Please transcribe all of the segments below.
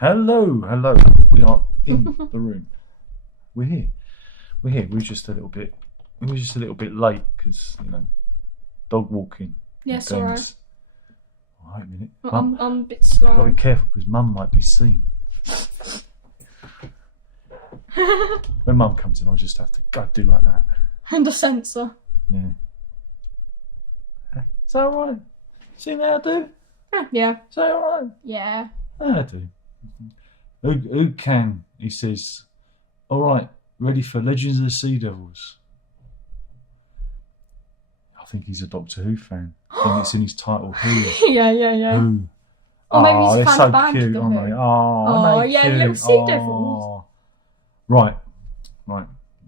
Hello. We are in the room. We're here. We're just a little bit late because dog walking. Yes, all right. All right, a minute. I'm a bit slow. Gotta be careful because Mum might be seen. When Mum comes in, I'll just have to go do like that. And the sensor. Yeah. Is that all right? See how I do? Yeah. Is that all right? Yeah. I do. Who can? He says, all right, ready for Legends of the Sea Devils. I think he's a Doctor Who fan. I think it's in his title, Who. Yeah. Who. Or maybe he's a they're fan so of banter. cute, aren't they? Oh, they yeah, cute. little sea devils. Right. We're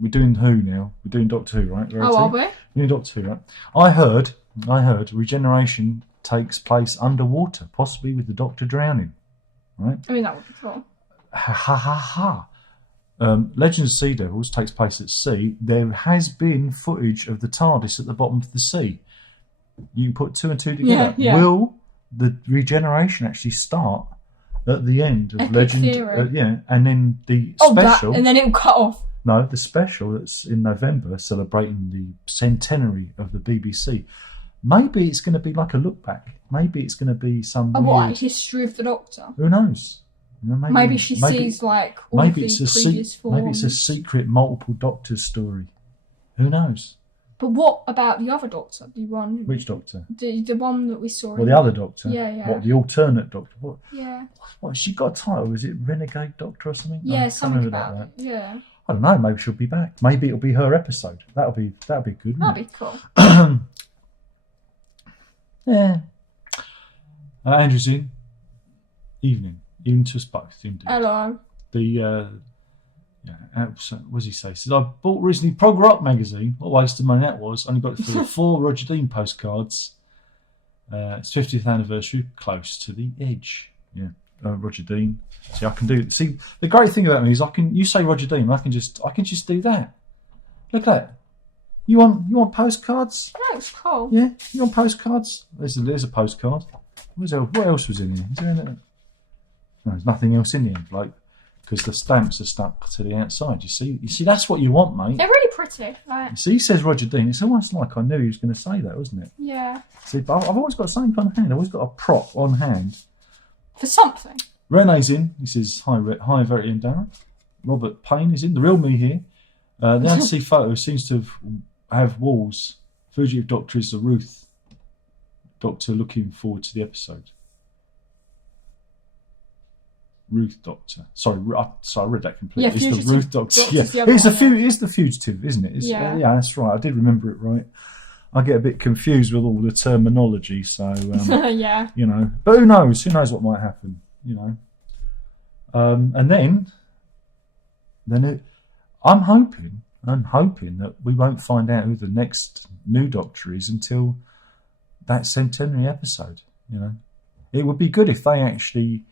doing Who now. We're doing Doctor Who, right? Oh, are we? We're doing Doctor Who, right? I heard regeneration takes place underwater, possibly with the Doctor drowning. Right? I mean, that would be cool. Ha. Legends of Sea Devils takes place at sea. There has been footage of the TARDIS at the bottom of the sea. You can put two and two together. Yeah. Will the regeneration actually start at the end of Epic Legend? theory. And then the Oh, special. and then it'll cut off. No, the special that's in November, celebrating the centenary of the BBC. Maybe it's going to be like a look back. Maybe it's going to be some. What, history of the Doctor? Who knows? Maybe she sees like all the previous forms. Maybe it's a secret multiple Doctors story. Who knows? But what about the other Doctor? The one. Which Doctor? The one that we saw. Well, the other Doctor. Yeah. What, the alternate Doctor? What? Yeah. What? She got a title? Is it Renegade Doctor or something? Yeah, something about that. Yeah. I don't know. Maybe she'll be back. Maybe it'll be her episode. That'll be good. That'd be cool. Yeah. Andrew's in. Evening to us both. Indeed. Hello. What does he say? He says, I bought recently Prog Rock magazine. What a waste of money that was. Only got it for 4 Roger Dean postcards. It's 50th anniversary, close to the edge. Yeah, Roger Dean. See, I can do. See, the great thing about me is you say Roger Dean, I can just do that. Look at that. You want postcards? That looks cool. Yeah, you want postcards? There's a postcard. What else was in here? Is there anything? No, there's nothing else in the envelope because the stamps are stuck to the outside. You see, that's what you want, mate. They're really pretty. Like... See, he says Roger Dean. It's almost like I knew he was going to say that, wasn't it? Yeah. See, but I've always got something on hand. I've always got a prop on hand. For something. Renee's in. He says, hi, Verity and Darren. Robert Payne is in. The real me here. The NC photo seems to have walls. Fugitive Doctor is the Ruth Doctor looking forward to the episode. Ruth Doctor. Sorry, I read that completely. Yeah, it's the Ruth Doctor. Yeah, it's the fugitive, isn't it? Yeah, that's right. I did remember it right. I get a bit confused with all the terminology, so yeah. But who knows? Who knows what might happen? And then I'm hoping that we won't find out who the next new Doctor is until that centenary episode. It would be good if they actually.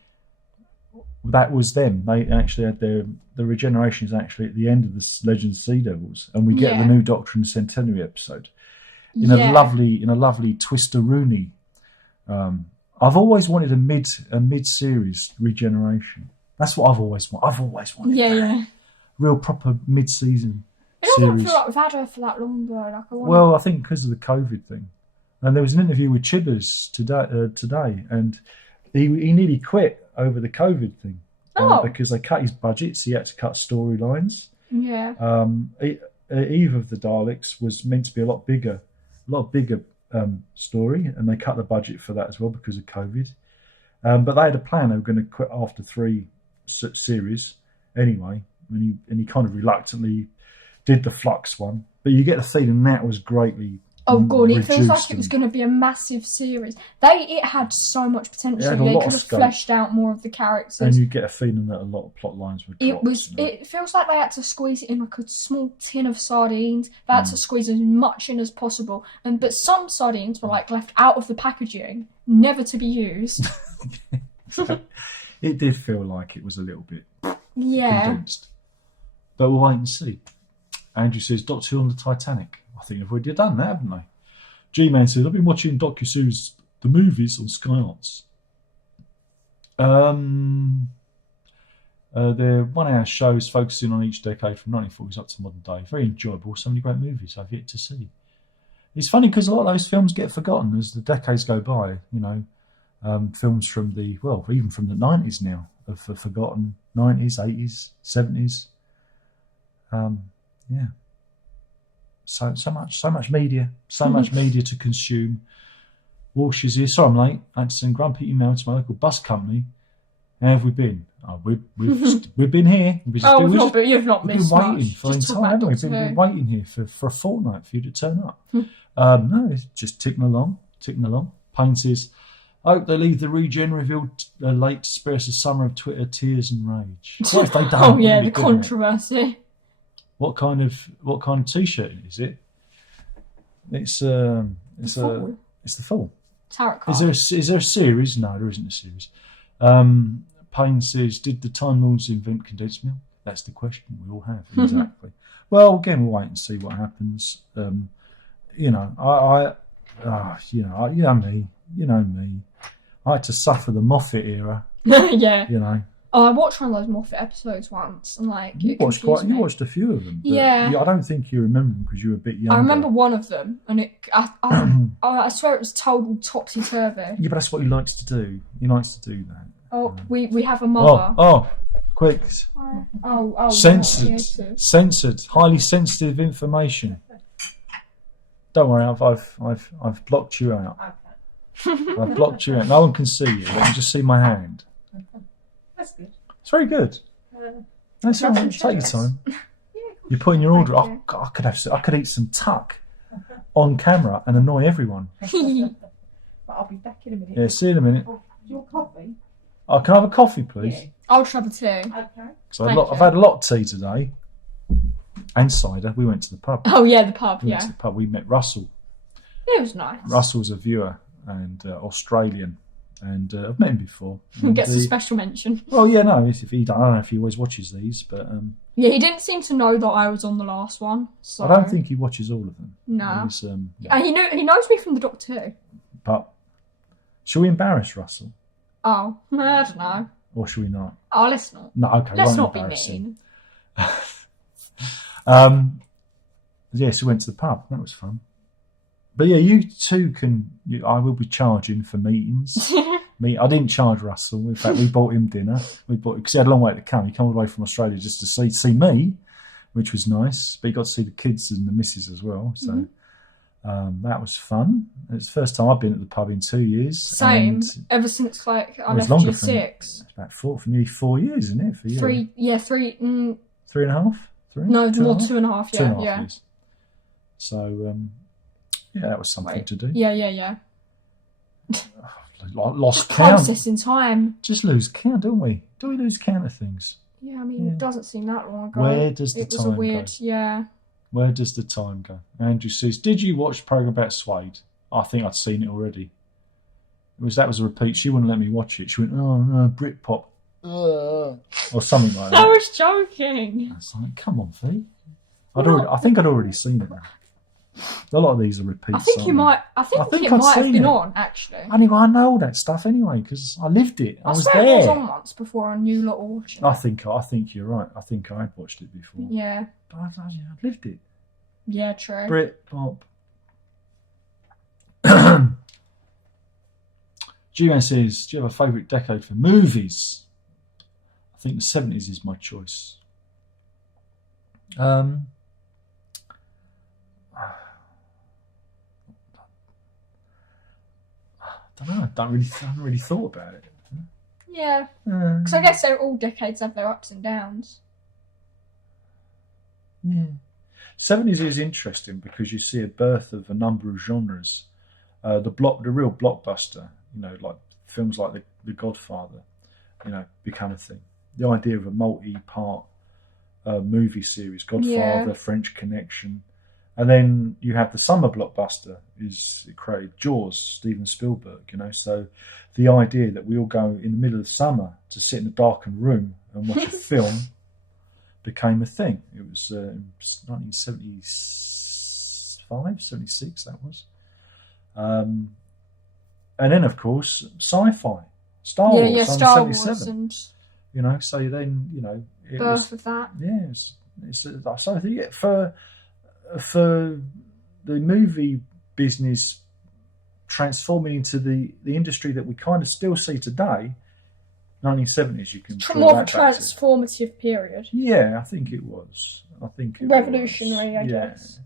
That was them. They actually had the regeneration is actually at the end of the Legends of Sea Devils, and we get the new Doctor in the centenary episode in a lovely twister-rooney. I've always wanted a mid series regeneration. That's what I've always wanted. Yeah. Real proper mid-season series. It doesn't feel like we've had her for that long though. Well, I think because of the COVID thing, and there was an interview with Chibbers today, and he nearly quit over the COVID thing because they cut his budget, so he had to cut storylines. Yeah. Eve of the Daleks was meant to be a lot bigger story, and they cut the budget for that as well because of COVID. But they had a plan; they were going to quit after 3 series anyway, and he kind of reluctantly did the Flux one. But you get the feeling that was greatly. Oh god, it feels like it was going to be a massive series. It had so much potential. They could have fleshed out more of the characters. And you get a feeling that a lot of plot lines were dropped. It feels like they had to squeeze it in like a small tin of sardines. They had to squeeze as much in as possible. But some sardines were left out of the packaging, never to be used. It did feel like it was a little bit condensed. But we'll wait and see. Andrew says, Doctor Who on the Titanic. I think they've already done that, haven't they? G-Man says, I've been watching DocuSeries, the movies on Sky Arts. They're 1 hour shows focusing on each decade from 1940s up to modern day. Very enjoyable. So many great movies I've yet to see. It's funny because a lot of those films get forgotten as the decades go by. Films from even from the 90s now are forgotten. 90s, 80s, 70s. Yeah. So much media. So much media to consume. Walsh is here. Sorry I'm late. I had to send grumpy email to my local bus company. How have we been? We've been here. You've not missed been waiting much. for an entire, haven't we? We've been waiting here for a fortnight for you to turn up. No, it's just ticking along. Payne says, I hope they leave the regen revealed late to spare us a summer of Twitter tears and rage. What if they don't? Oh yeah, the controversy. What kind of t-shirt is it? It's the fall. Tarot card. Is there a series? No, there isn't a series. Payne says, did the Time Lords invent condensed milk? That's the question we all have. Exactly. Well, again, we'll wait and see what happens. You know me. I had to suffer the Moffat era. Yeah. Oh, I watched one of those Moffat episodes once, and you watched a few of them. Yeah. I don't think you remember them because you were a bit younger. I remember one of them, and I swear it was total topsy turvy. Yeah, but that's what he likes to do. He likes to do that. Oh, we have a mother. Quick. Censored, highly sensitive information. Don't worry, I've blocked you out. I've blocked you out. No one can see you. They can just see my hand. That's good. It's very good. That's all right. Take your time. You're putting your order. I could eat some tuck on camera and annoy everyone. But I'll be back in a minute. Yeah, see you in a minute. Oh, your coffee? Oh, can I have a coffee, please? Yeah. I'll have a tea. Okay. So I've had a lot of tea today. And cider. We went to the pub. Oh yeah, the pub. We went to the pub. We met Russell. It was nice. Russell's a viewer and Australian, and I've met him before. He gets a special mention. Well, yeah, no. I don't know if he always watches these, but yeah, he didn't seem to know that I was on the last one. So I don't think he watches all of them. No, and he knows me from the Doctor. But shall we embarrass Russell? Oh, I don't know. Or shall we not? Oh, let's not. No, okay. Let's not be mean. Yeah, so we went to the pub. That was fun. But yeah, you two can. I will be charging for meetings. I didn't charge Russell. In fact, we bought him dinner. Because he had a long way to come. He came all the way from Australia just to see me, which was nice. But he got to see the kids and the missus as well. So that was fun. It's the first time I've been at the pub in 2 years. Same. Ever since I left G6. It's about nearly 4 years, isn't it? For you? 3. Yeah, 3. 3.5. 3? No, more 2.5. Yeah, 2.5 years. So yeah, that was something to do. Yeah. Lost count. Processing time. Just lose count, don't we? Do we lose count of things? Yeah, I mean, it doesn't seem that long ago. Where does the time go? It was a weird, yeah. Where does the time go? Andrew says, did you watch the programme about Suede? I think I'd seen it already. That was a repeat. She wouldn't let me watch it. She went, oh no, Britpop. Or something like that. I was joking. I was like, come on, Fee. I think I'd already seen it now. A lot of these are repeats. I think it might have been on, actually. Anyway, I know all that stuff anyway because I lived it. I was there. It was on once before I knew lot of watching. I think you're right. I think I had watched it before. Yeah. But I lived it. Yeah, true. Britpop. G-Man says, do you have a favourite decade for movies? I think the 70s is my choice. I don't know. I haven't really thought about it. Yeah. Because I guess all decades have their ups and downs. Yeah. 70s is interesting because you see a birth of a number of genres. The real blockbuster, like films like The Godfather, become a thing. The idea of a multi-part movie series, Godfather, French Connection. And then you have the summer blockbuster it created Jaws, Steven Spielberg, so the idea that we all go in the middle of summer to sit in a darkened room and watch a film became a thing. It was 1975, 76, that was. And then, of course, sci-fi. Star Wars, Star 77. Wars. You know, so then it Birth of that. yeah, so I think for the movie business transforming into the industry that we kind of still see today, 1970s, you can draw More of a that back to. transformative period. Yeah, I think it was. Revolutionary, I guess.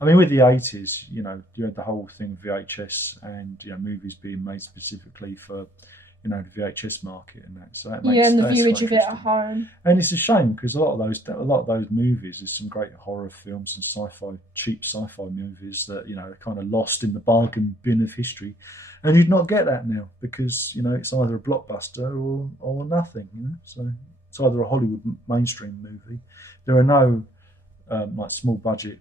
I mean, with the 80s, you had the whole thing of VHS and movies being made specifically for the VHS market and that. So that makes, and the that's viewage quite of it at interesting. home. And it's a shame because a lot of those movies, there's some great horror films and cheap sci-fi movies that are kind of lost in the bargain bin of history, and you'd not get that now because it's either a blockbuster or nothing. So it's either a Hollywood mainstream movie. There are no like small budget.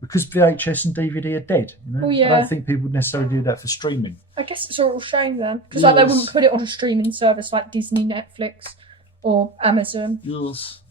Because VHS and DVD are dead, Oh, yeah. I don't think people would necessarily do that for streaming. I guess it's a real shame then, because Yes. they wouldn't put it on a streaming service like Disney, Netflix, or Amazon. Yes.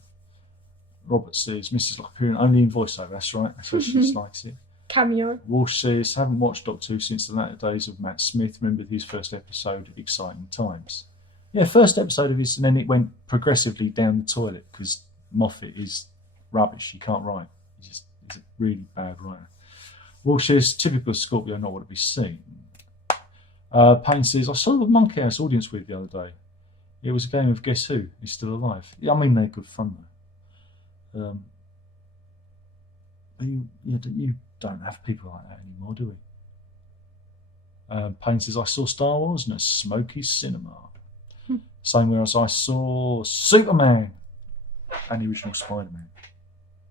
Robert says, Mrs. Lapoon, only in voiceover, that's right. So she just likes it. Cameo. Walsh says, haven't watched Doctor Who since the latter days of Matt Smith. Remember his first episode, Exciting Times. Yeah, first episode of his, and then it went progressively down the toilet because Moffat is rubbish. He can't write. He's a really bad writer. Walsh says, typical Scorpio, not what to be seen. Payne says, I saw the Monkey House audience with the other day. It was a game of Guess Who is still alive. Yeah, I mean, they're good fun though. But you don't have people like that anymore, do we? Payne says, I saw Star Wars in a smoky cinema. Same way as I saw Superman and the original Spider-Man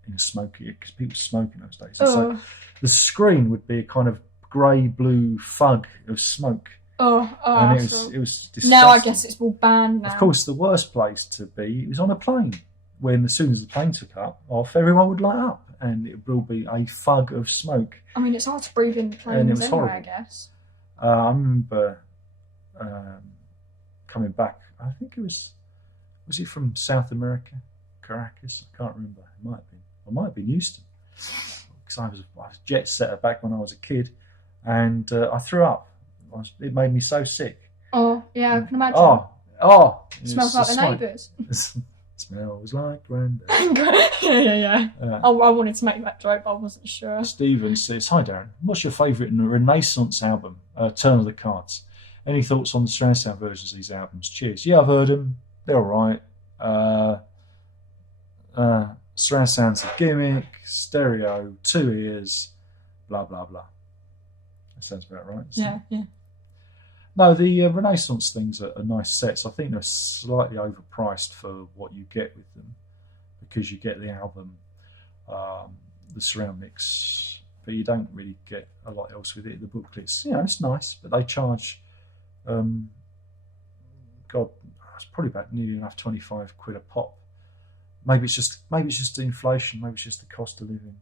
in a smoky, because people smoke in those days. And so the screen would be a kind of grey-blue fug of smoke. And it was disgusting. Now I guess it's all banned now. Of course, the worst place to be was on a plane, when as soon as the plane took off, everyone would light up, and it will be a fug of smoke. I mean, it's hard to breathe in the And it planes was anyway, horrible. I guess. I remember coming back. I think it was it from South America, Caracas? I can't remember. It might have been. I might have been Houston, because I was jet setter back when I was a kid, and I threw up. It made me so sick. Oh yeah, I can imagine. It Smells like the neighbours. Smells like granddad. yeah. I wanted to make that joke, but I wasn't sure. Stephen says, hi Darren, what's your favourite Renaissance album, Turn of the Cards? Any thoughts on the surround sound versions of these albums? Cheers. Yeah, I've heard them. They're all right. Surround sound's a gimmick, stereo, 2 ears, blah, blah, blah. That sounds about right. Yeah. No, the Renaissance things are nice sets. I think they're slightly overpriced for what you get with them, because you get the album, the surround mix, but you don't really get a lot else with it. The booklets, it's nice, but they charge, it's probably about nearly enough, 25 quid a pop. Maybe it's just the inflation. Maybe it's just the cost of living.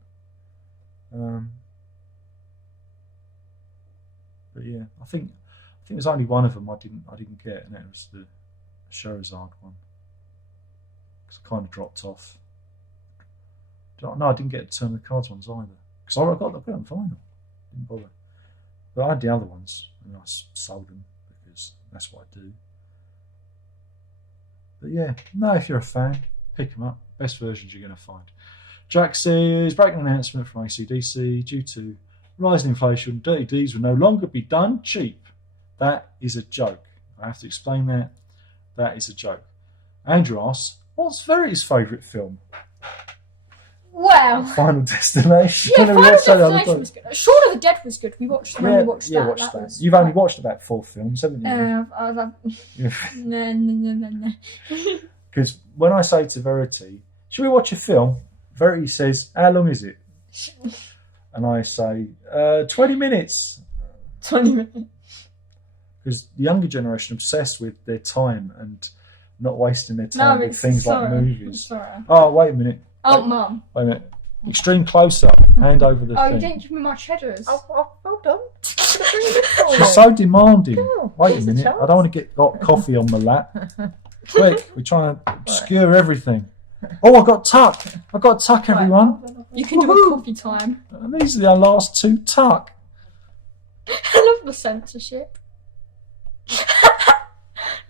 But yeah, I think there's only one of them I didn't get, and that was the Scheherazade one, because I kind of dropped off. No, I didn't get the Turn of the Cards ones either, because I got them on vinyl. Didn't bother. But I had the other ones, and I sold them because that's what I do. But yeah, no, if you're a fan, pick them up. Best versions you're going to find. Jack says, breaking announcement from ACDC, due to rising inflation, Dirty D's will no longer be done cheap. That is a joke. I have to explain that. That is a joke. Andrew asks, what's Verity's favourite film? Well, Final Destination. yeah, Final Destination was good. Shaun of the Dead was good. We watched that. You've only watched about 4 films, haven't you? No. Because when I say to Verity, should we watch a film? Verity says, how long is it? And I say, 20 minutes. 20 minutes. Because the younger generation are obsessed with their time and not wasting their time with things like movies. Sorry. Oh, wait a minute. Oh, Mum. Wait a minute. Extreme close-up. Hand over the thing. You didn't give me my cheddars. Hold on. She's so demanding. Oh, wait a minute. I don't want to get got coffee on my lap. Quick, we're trying to obscure everything. Oh, I got tuck. Everyone. You can do a coffee time. And these are our last 2 tuck. I love the censorship.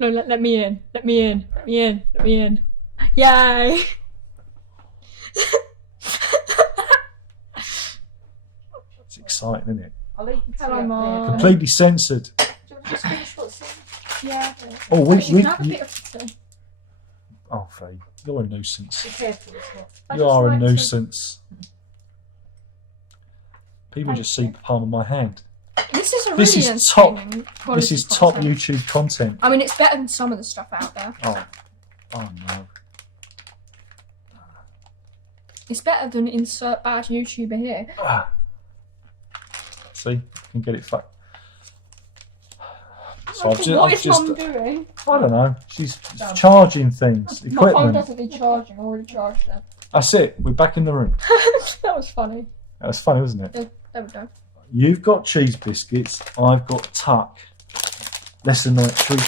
No, let me in. Let me in. Let me in. Let me in. Yay! It's exciting, isn't it? I'll leave the tea Hello, up Mum. there. Completely censored. Do you want to just finish what's in? Yeah. Oh, You can have a bit of tea. Oh, Faye, you're a nuisance. Be careful, it's not. I You just are a like to- nuisance. People Thank just see you. the palm of my hand. This is a This really is top- entertaining quality This is top content. YouTube content. I mean, it's better than some of the stuff out there. Oh no. It's better than insert bad YouTuber here. Ah. See, you can get it fucked. So What is Mum doing? I don't know. She's charging things, My phone equipment. doesn't need charging. I already charged it. That's it. We're back in the room. That was funny. That was funny, wasn't it? There we go. You've got cheese biscuits. I've got tuck. Lesser night treat.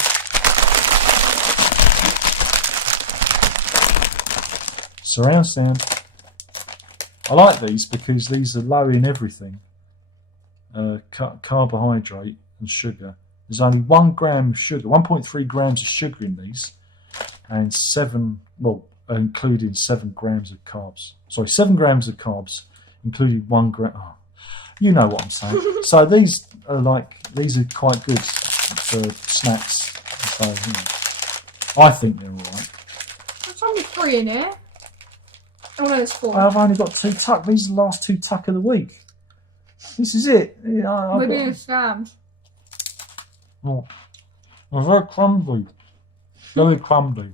Surround sound. I like these because these are low in everything. Carbohydrate and sugar. There's only 1 gram of sugar, 1.3 grams of sugar in these, and including 7 grams of carbs. Sorry, 7 grams of carbs, including 1 gram. Oh, you know what I'm saying. So these are quite good for snacks. So I think they're all right. There's only 3 in here. Oh no, there's 4. I've only got 2 tuck. These are the last 2 tuck of the week. This is it. Yeah, We're being scammed. Oh, they're very crumbly. Very crumbly.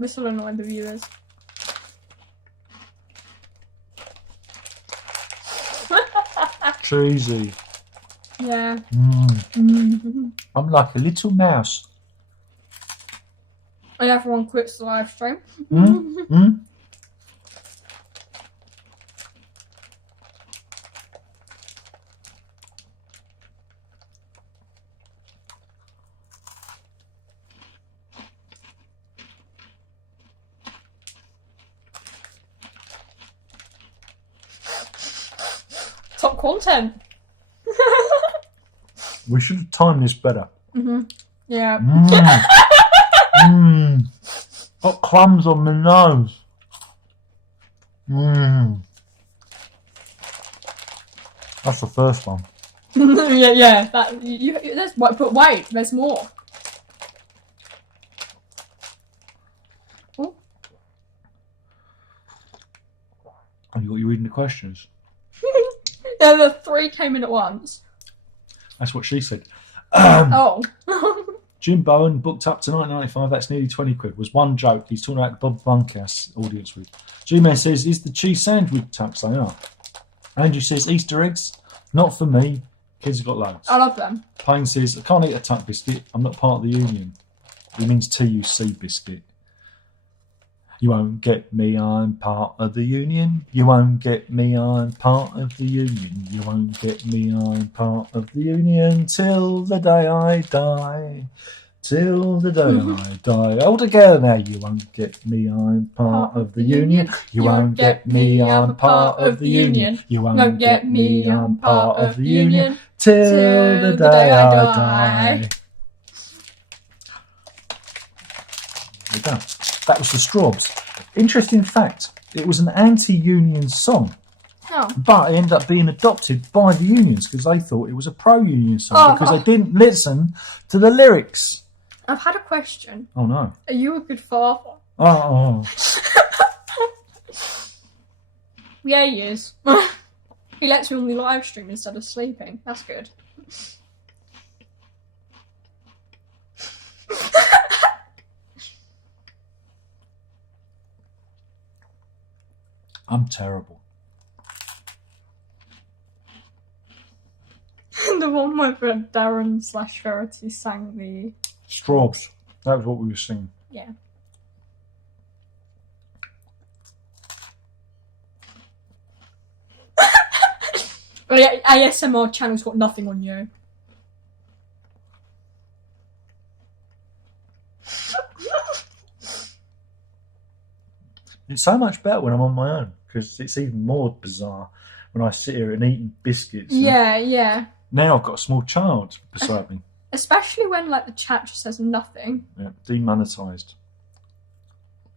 This will annoy the viewers. Cheesy. Yeah. Mm. I'm like a little mouse. And everyone quits the live stream. Mm? Mm? Top content. We should have timed this better. Yeah. Mm. Mm. Got crumbs on my nose. Mm. That's the first one. yeah. But wait, there's more. Oh. Have you got you reading the questions? Yeah, the 3 came in at once. That's what she said. Oh. Jim Bowen booked up to £9.95. That's nearly 20 quid. Was one joke. He's talking about the Bob Bunkhouse audience with. G-Man says, is the cheese sandwich tucks? They are. Andrew says, Easter eggs? Not for me. Kids have got loads. I love them. Payne says, I can't eat a tuck biscuit. I'm not part of the union. He means TUC biscuit. You won't get me, I'm part of the union. You won't get me, I'm part of the union. You won't get me, I'm part of the union till the day I die. Till the day I die. All together now. You won't get me, I'm part of the union. You won't get me, I'm part of the union. You won't get me, I'm part of the union till the day I die. There you go. That was the Strawbs. Interesting fact, it was an anti-union song, Oh. but it ended up being adopted by the unions because they thought it was a pro-union song because they didn't listen to the lyrics. I've had a question. Oh no. Are you a good father? Oh. Yeah, he is. He lets me on the live stream instead of sleeping. That's good. I'm terrible. The one where Darren/Verity sang the... Strawbs. That was what we were singing. Yeah. Well, yeah, ASMR channel's got nothing on you. It's so much better when I'm on my own because it's even more bizarre when I sit here and eating biscuits. Yeah, yeah. Now I've got a small child beside me. Especially when like the chat just says nothing. Yeah, demonetised.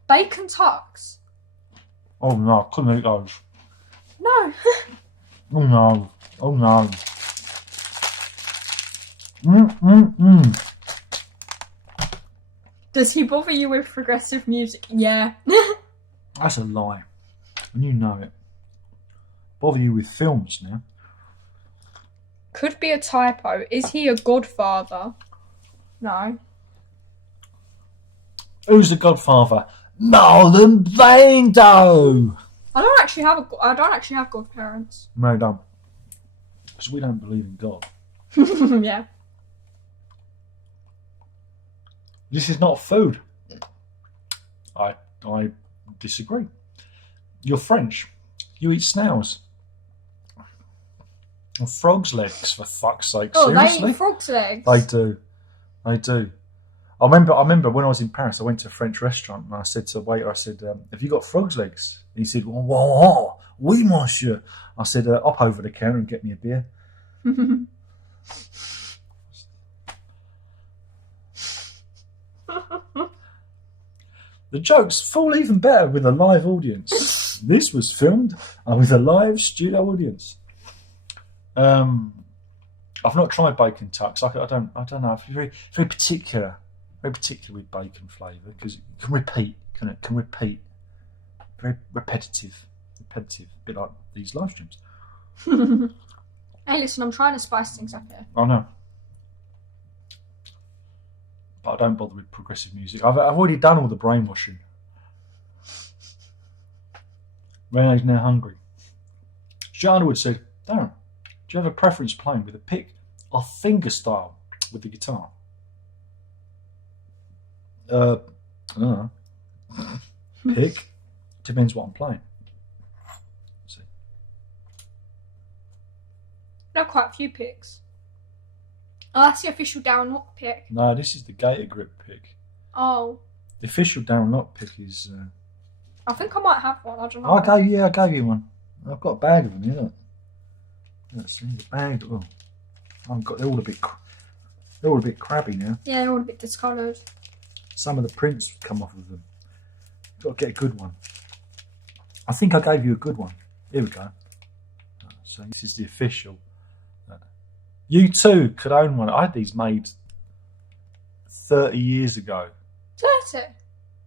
Bacon tux. Oh no, I couldn't eat those. No. Oh no. Oh no. Does he bother you with progressive music? Yeah. That's a lie. And you know it. Bother you with films now. Could be a typo. Is he a godfather? No. Who's the godfather? Marlon Brando! I don't actually have godparents. No, don't. Because we don't believe in God. Yeah. This is not food. I disagree. You're French. You eat snails. And frog's legs, for fuck's sake. Oh, Seriously? they eat frog's legs. They do. They do. I remember when I was in Paris, I went to a French restaurant and I said to the waiter, I said, have you got frog's legs? And he said, oh, oui, monsieur. I said, hop over the counter and get me a beer. The jokes fall even better with a live audience. This was filmed with a live studio audience. I've not tried bacon tux. I don't know. It's very particular with bacon flavour because it can repeat. Can repeat. Very repetitive. A bit like these live streams. Hey, listen, I'm trying to spice things up here. I know. But I don't bother with progressive music. I've already done all the brainwashing. Rene's now hungry. Stuart Underwood said, Darren, do you have a preference playing with a pick or finger style with the guitar? I don't know. Pick. Depends what I'm playing. See. There are quite a few picks. Oh, that's the official Darren Lock pick. No, this is the Gator Grip pick. Oh. The official Darren Lock pick is... I think I might have one. I don't know. I gave you one. I've got a bag of them here. Look. Let's see the bag. Oh, I've got. They're all a bit crabby now. Yeah, they're all a bit discoloured. Some of the prints come off of them. Got to get a good one. I think I gave you a good one. Here we go. So this is the official. You too could own one. I had these made 30 years ago. 30?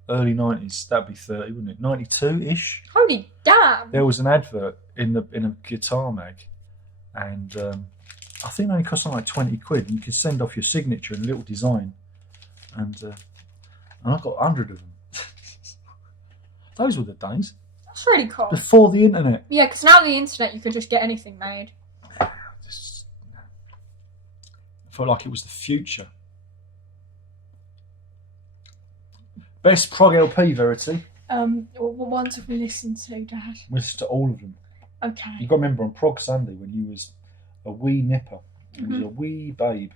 Early 90s. That'd be 30, wouldn't it? 92-ish. Holy damn! There was an advert in a guitar mag, and I think they only cost like 20 quid. And you could send off your signature and a little design, and I got 100 of them. Those were the days. That's really cool. Before the internet. Yeah, because now the internet you could just get anything made. I felt like it was the future. Best prog LP, Verity. What ones have we listened to, Dad? We listened to all of them. Okay. You got to remember on Prog Sunday when you was a wee nipper, you was a wee babe.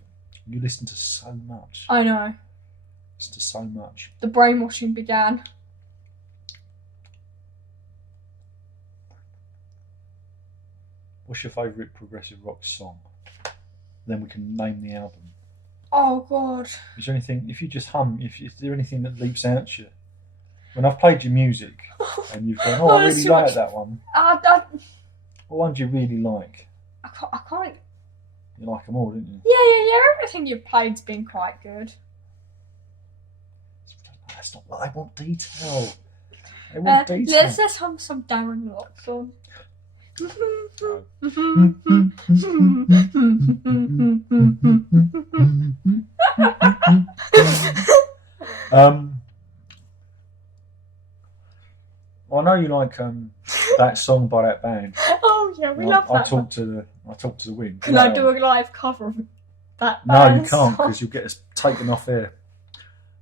You listened to so much. I know. Listened to so much. The brainwashing began. What's your favourite progressive rock song? Then we can name the album. Oh God. Is there anything? If you just hum, is there anything that leaps out at you? When I've played your music and you've gone, I really like that one. What one do you really like? I can't. You like them all, didn't you? Yeah. Everything you've played's been quite good. That's not what I want. Detail. I want detail. Let's hum some Darren Lock song. I know you like that song by that band. Oh yeah, we love that. I talk to the wind. Can I do a live cover of that No, band you can't song? because you'll get us taken off air,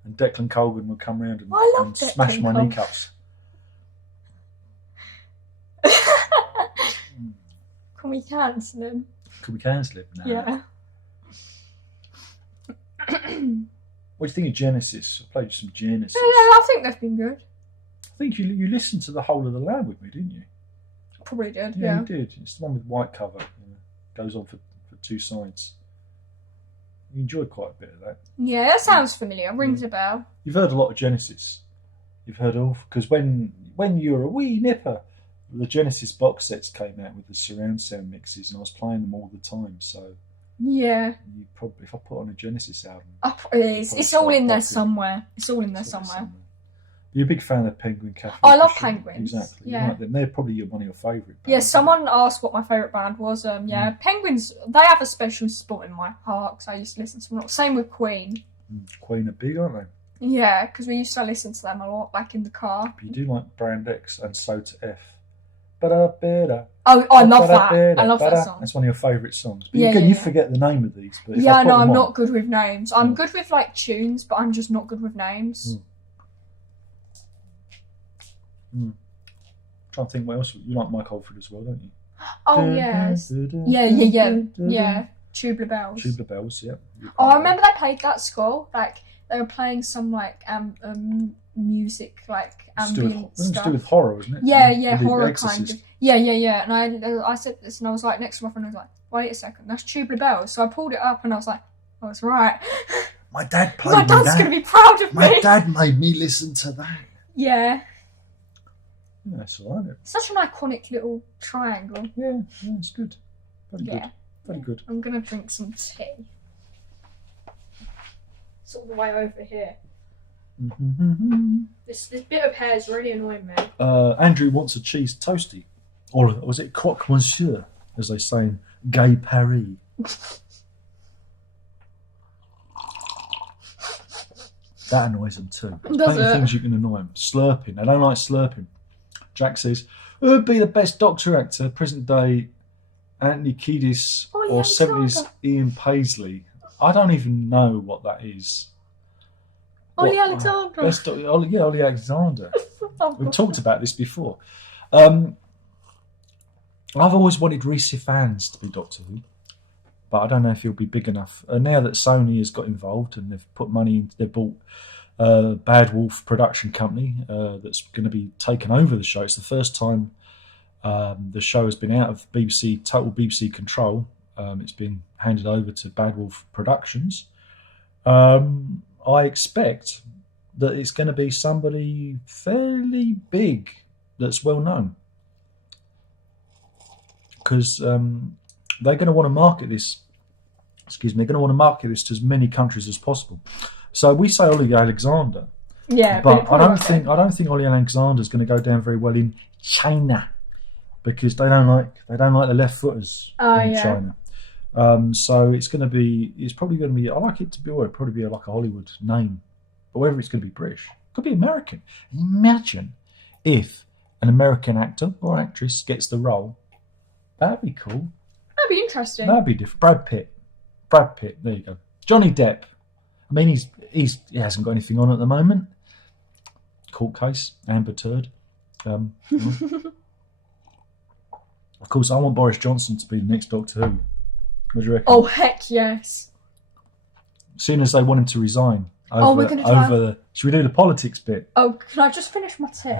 and Declan Colgan will come round and, I love and smash Declan my Colgan. kneecaps. Can we cancel him? Could we cancel it? No. Yeah. What do you think of Genesis? I played you some Genesis. Yeah, I think they've been good. I think you listened to the whole of the Lamb with me, didn't you? Probably did. Yeah, Yeah. you did. It's the one with white cover. Goes on for two sides. You enjoyed quite a bit of that. Yeah, that sounds familiar. Rings a bell. You've heard a lot of Genesis. You've heard of, because when you were a wee nipper, the Genesis box sets came out with the surround sound mixes, and I was playing them all the time. So Yeah. you probably, if I put on a Genesis album, It is. It's all in there somewhere. It's all in there somewhere. You're a big fan of Penguin Cafe. I love Penguins. Exactly. Yeah. You like them. They're probably one of your favourite bands. Yeah, someone asked what my favourite band was. Penguins, they have a special spot in my heart because I used to listen to them a lot. Same with Queen. Queen are big, aren't they? Yeah, because we used to listen to them a lot, like in the car. But you do like Brand X and So to F. Ba-da-ba-da. Oh, I love that. I love that song. That's one of your favourite songs. But Yeah, again, yeah, you yeah. forget the name of these. But if Yeah, I put no, them I'm on, not good with names. I'm good with like tunes, but I'm just not good with names. Trying to think what else. You like Mike Oldfield as well, don't you? Oh, yes. Yeah. Tubular Bells. Tubular Bells, yeah. Oh, I remember they played that at school. Like, they were playing some, like, music, like, ambient It's stuff. to do with horror, isn't it? Yeah, With the horror Exorcist. kind of. Yeah. And I said this, and I was like, next to my friend, I was like, wait a second, that's Tubular Bells. So I pulled it up, and I was like, oh, that's right. My dad played My me dad's that. going to be proud of My me. dad made me listen to that. Yeah. Yeah, that's all right. Such an iconic little triangle. Yeah, it's good. Very good. Very good. I'm going to drink some tea. It's all the way over here. This bit of hair is really annoying me. Andrew wants a cheese toasty. Or was it croque monsieur, as they say in Gay Paris? That annoys them too. There's plenty of things you can annoy them. Slurping. They don't like slurping. Jack says, who would be the best Doctor actor, present day Anthony Kiedis or 70s Ian Paisley? I don't even know what that is. Ollie Alexander. Ollie Alexander. We've talked about this before. I've always wanted Rhys Ifans to be Doctor Who, but I don't know if he'll be big enough. Now that Sony has got involved and they've put money into, they've bought Bad Wolf production company that's going to be taking over the show. It's the first time the show has been out of total BBC control. It's been handed over to Bad Wolf Productions. I expect that it's going to be somebody fairly big that's well known, because they're going to want to market this. They're going to want to market this to as many countries as possible. So we say Ollie Alexander, but I don't think Ollie Alexander is going to go down very well in China, because they don't like the left footers in China. So it's probably going to be. I like it to be. Or it'd probably be like a Hollywood name, but whether it's going to be British, could be American. Imagine if an American actor or actress gets the role. That'd be cool. That'd be interesting. That'd be different. Brad Pitt. There you go. Johnny Depp. I mean, he hasn't got anything on at the moment. Court case, Amber Turd. Of course, I want Boris Johnson to be the next Doctor Who. What do you reckon? Oh, heck yes. As soon as they want him to resign. We're going to try. Should we do the politics bit? Oh, can I just finish my tea?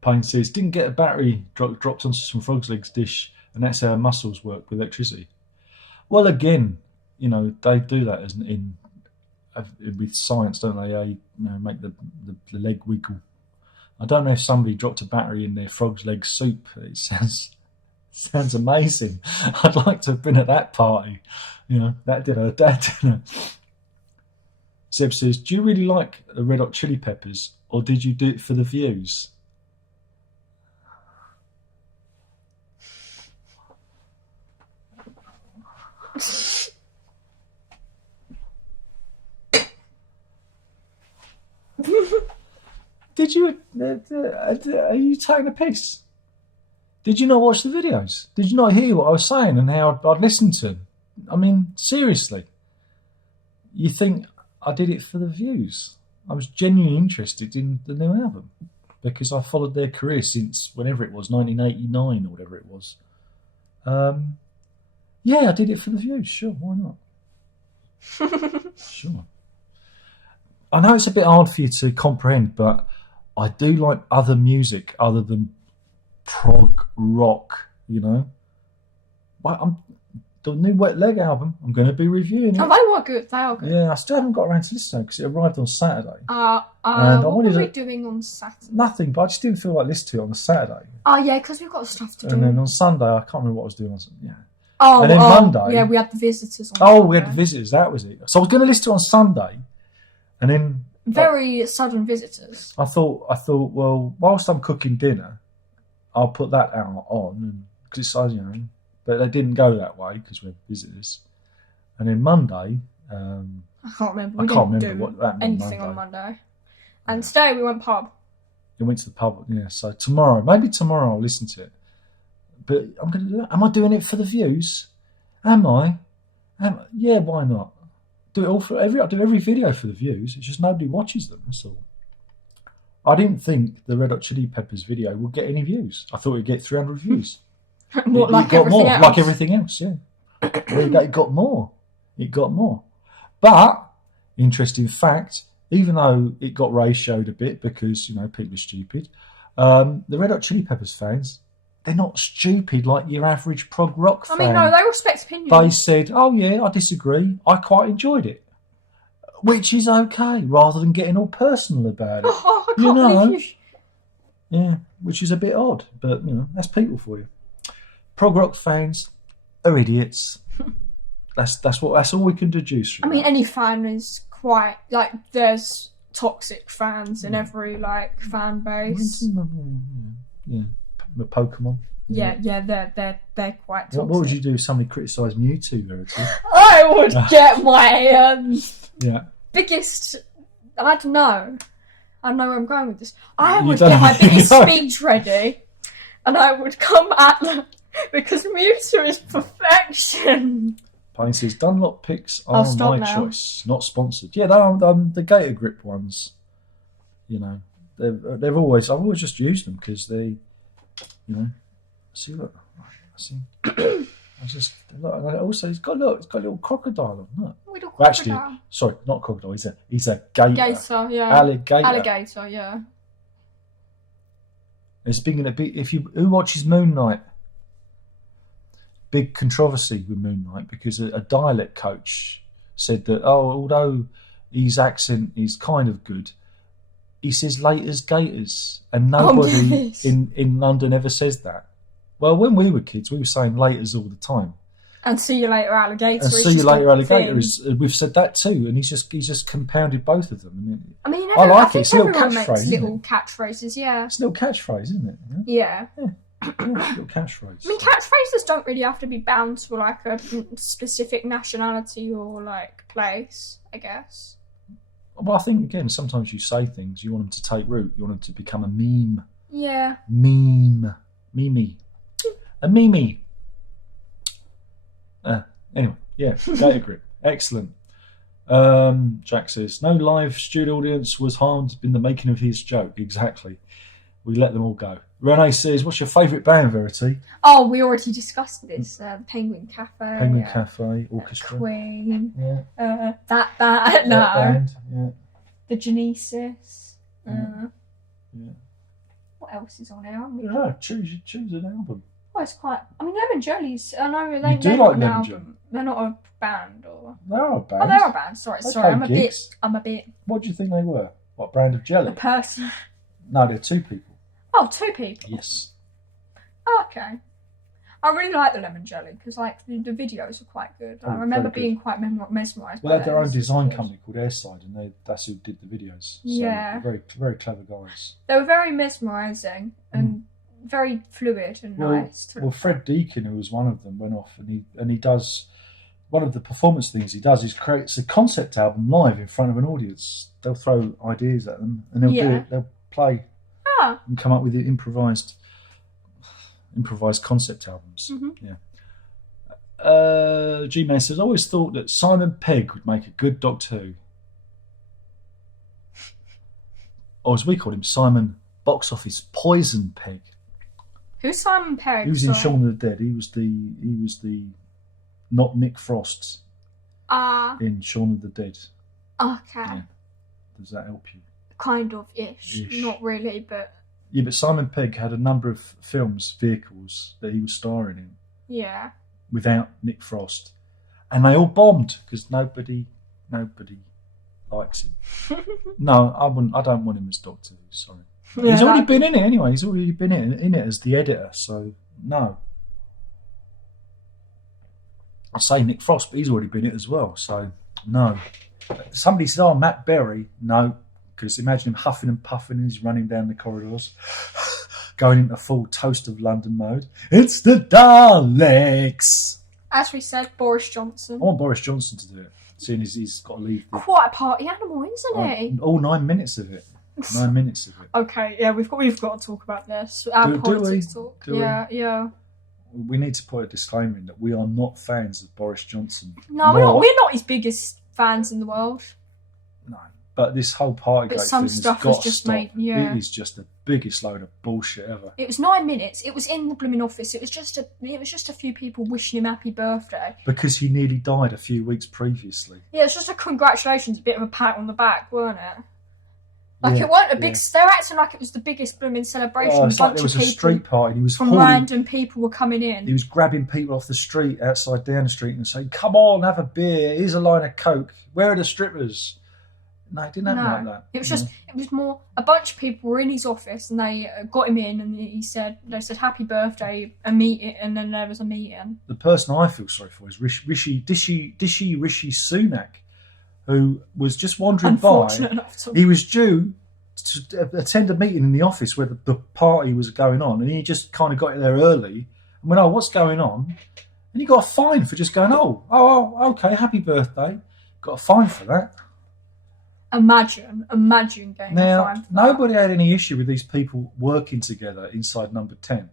Payne says, didn't get a battery dropped onto some frog's legs dish, and that's how muscles work with electricity. Well, again, they do that with science, don't they? Make the leg wiggle. I don't know if somebody dropped a battery in their frog's leg soup. It sounds amazing. I'd like to have been at that party. That dinner. Seb says, do you really like the Red Hot Chili Peppers, or did you do it for the views? Did you? Are you taking a piss? Did you not watch the videos? Did you not hear what I was saying and how I'd listened to them? I mean, seriously. You think I did it for the views? I was genuinely interested in the new album because I followed their career since whenever it was, 1989 or whatever it was. Yeah, I did it for the views. Sure, why not? Sure. I know it's a bit hard for you to comprehend, but I do like other music other than prog rock, you know. But the new Wet Leg album, I'm going to be reviewing it. Oh, they were good. They are good. Yeah, I still haven't got around to listening because it arrived on Saturday. What were we doing on Saturday? Nothing, but I just didn't feel like listening to it on the Saturday. Oh, yeah, because we've got stuff to do. And then on Sunday, I can't remember what I was doing on Sunday. Yeah. Oh, and then Monday. Yeah, we had the visitors on Oh, we had the visitors, that was it. So I was going to listen to it on Sunday, and then... Very sudden visitors. I thought, well, whilst I'm cooking dinner, I'll put that out on, because it's, you know... But they didn't go that way because we had visitors. And then Monday... I can't remember. I can't remember what happened anything on Monday. And today we went pub. We went to the pub, yeah. So maybe tomorrow I'll listen to it. But I'm going to do that. Am I doing it for the views? Am I? Yeah, why not? Do it all for I do every video for the views. It's just nobody watches them. That's all. I didn't think the Red Hot Chili Peppers video would get any views. I thought it'd get 300 views. Like got everything more, else? like everything else. Yeah, it got more. It got more. But interesting fact, even though it got ratioed a bit because people are stupid, the Red Hot Chili Peppers fans, they're not stupid like your average prog rock fan. I mean, no, they respect opinions. They said, "Oh yeah, I disagree. I quite enjoyed it," which is okay, rather than getting all personal about it. Oh, I can't believe you. Yeah, which is a bit odd, but that's people for you. Prog rock fans are idiots. That's all we can deduce from I mean, that. any fan is quite like there's toxic fans in every fan base. Yeah, the Pokemon. Yeah, they're quite toxic. What would you do if somebody criticised Mewtwo, Verity? I would get my biggest. I don't know. I don't know where I'm going with this. I You would don't get my know. biggest speech ready, and I would come at them because Mewtwo is perfection. Payne says Dunlop picks are stop my now. choice, not sponsored. Yeah, they're the Gator Grip ones. They've always I've always just used them because they, see look, I see. I just look, and also it's got a little crocodile on. Look. Little Well, actually, crocodile. sorry, not crocodile. He's a gator. Gator, yeah. Alligator. Yeah. It's big who watches Moon Knight? Big controversy with Moon Knight because a dialect coach said that although his accent is kind of good, he says laters gators, and nobody in London ever says that. Well, when we were kids, we were saying laters all the time. And see you later, alligator. And see you later, alligator. We've said that too, and he's just compounded both of them. I mean, I like think it. It's a little everyone catchphrase, makes isn't little it? catchphrases, yeah. It's a little catchphrase, isn't it? Yeah. Little catchphrase. I mean, catchphrases don't really have to be bound to like a specific nationality or like place, I guess. Well, I think again, sometimes you say things you want them to take root. You want them to become a meme. Yeah. Meme. A meme. Anyway, yeah, Gator Grip. Excellent. Jack says, no live studio audience was harmed in the making of his joke. Exactly. We let them all go. Renee says, what's your favourite band, Verity? Oh, we already discussed this. Penguin Cafe. Penguin Cafe, Orchestra. Queen. Yeah. That band. No. That band, yeah. The Genesis. Yeah. What else is on here? Yeah, choose an album. Well, it's quite... I mean, Lemon Jellies. I know You they're do not like an Lemon album. Jelly? They're not a band or... They're a band. Oh, they're a band. Sorry. They I'm play gigs. a bit... What do you think they were? What brand of jelly? A person. No, they're two people. Oh, two people. Yes. Oh, okay. I really like the Lemon Jelly because like the videos are quite good. I remember very being quite mesmerised. Well, they had their own design company called Airside, and that's who did the videos. So Yeah. Very, very clever guys. They were very mesmerising and very fluid and nice. Well, Fred Deakin, who was one of them, went off and he does one of the performance things he does is creates a concept album live in front of an audience. They'll throw ideas at them and they'll do it. They'll play and come up with improvised concept albums. Mm-hmm. Yeah. G-Man says, I always thought that Simon Pegg would make a good Doctor Who. Or as we called him, Simon Box Office Poison Pegg. Who's Simon Pegg? He was in Shaun of the Dead. He was the not Nick Frost in Shaun of the Dead. Okay. Yeah. Does that help you? Kind of ish. Not really, but Yeah, but Simon Pegg had a number of vehicles that he was starring in Yeah. without Nick Frost, and they all bombed because nobody likes him. No, I wouldn't. I don't want him as Doctor Who. Sorry, Yeah, he's already been in it anyway. He's already been in it as the editor. So no, I say Nick Frost, but he's already been in it as well. So no. Somebody said, "Oh, Matt Berry." No, because imagine him huffing and puffing as he's running down the corridors, going into full Toast of London mode. It's the Daleks. As we said, Boris Johnson. I want Boris Johnson to do it, seeing as he's got to leave. Quite a party animal, isn't he? All 9 minutes of it. 9 minutes of it. Okay, yeah, we've got to talk about this. Our Do politics we? talk. Do we? Yeah. We need to put a disclaimer in that we are not fans of Boris Johnson. No, we're not his biggest fans in the world. No, but this whole Partygate But some thing stuff has was got just to stop. made. Yeah. It is just the biggest load of bullshit ever. It was 9 minutes. It was in the blooming office. It was just a few people wishing him happy birthday. Because he nearly died a few weeks previously. Yeah, it's just a congratulations, a bit of a pat on the back, weren't it? Like Yeah, it weren't a big. They were acting like it was the biggest blooming celebration. Oh, A it's like bunch there was of a people street party. And he was from hauling, random people were coming in. He was grabbing people off the street outside Down Street and saying, "Come on, have a beer. Here's a line of Coke. Where are the strippers?" No, it didn't happen like that. It was just, it was more, a bunch of people were in his office and they got him in and they said happy birthday, a meeting, and then there was a meeting. The person I feel sorry for is Rishi Sunak, who was just wandering Unfortunate by. enough to. He was due to attend a meeting in the office where the party was going on, and he just kind of got there early and went, "Oh, what's going on?" And he got a fine for just going, "Oh, okay, happy birthday." Got a fine for that. Imagine getting a Now, fine for nobody had any issue with these people working together inside number 10. that.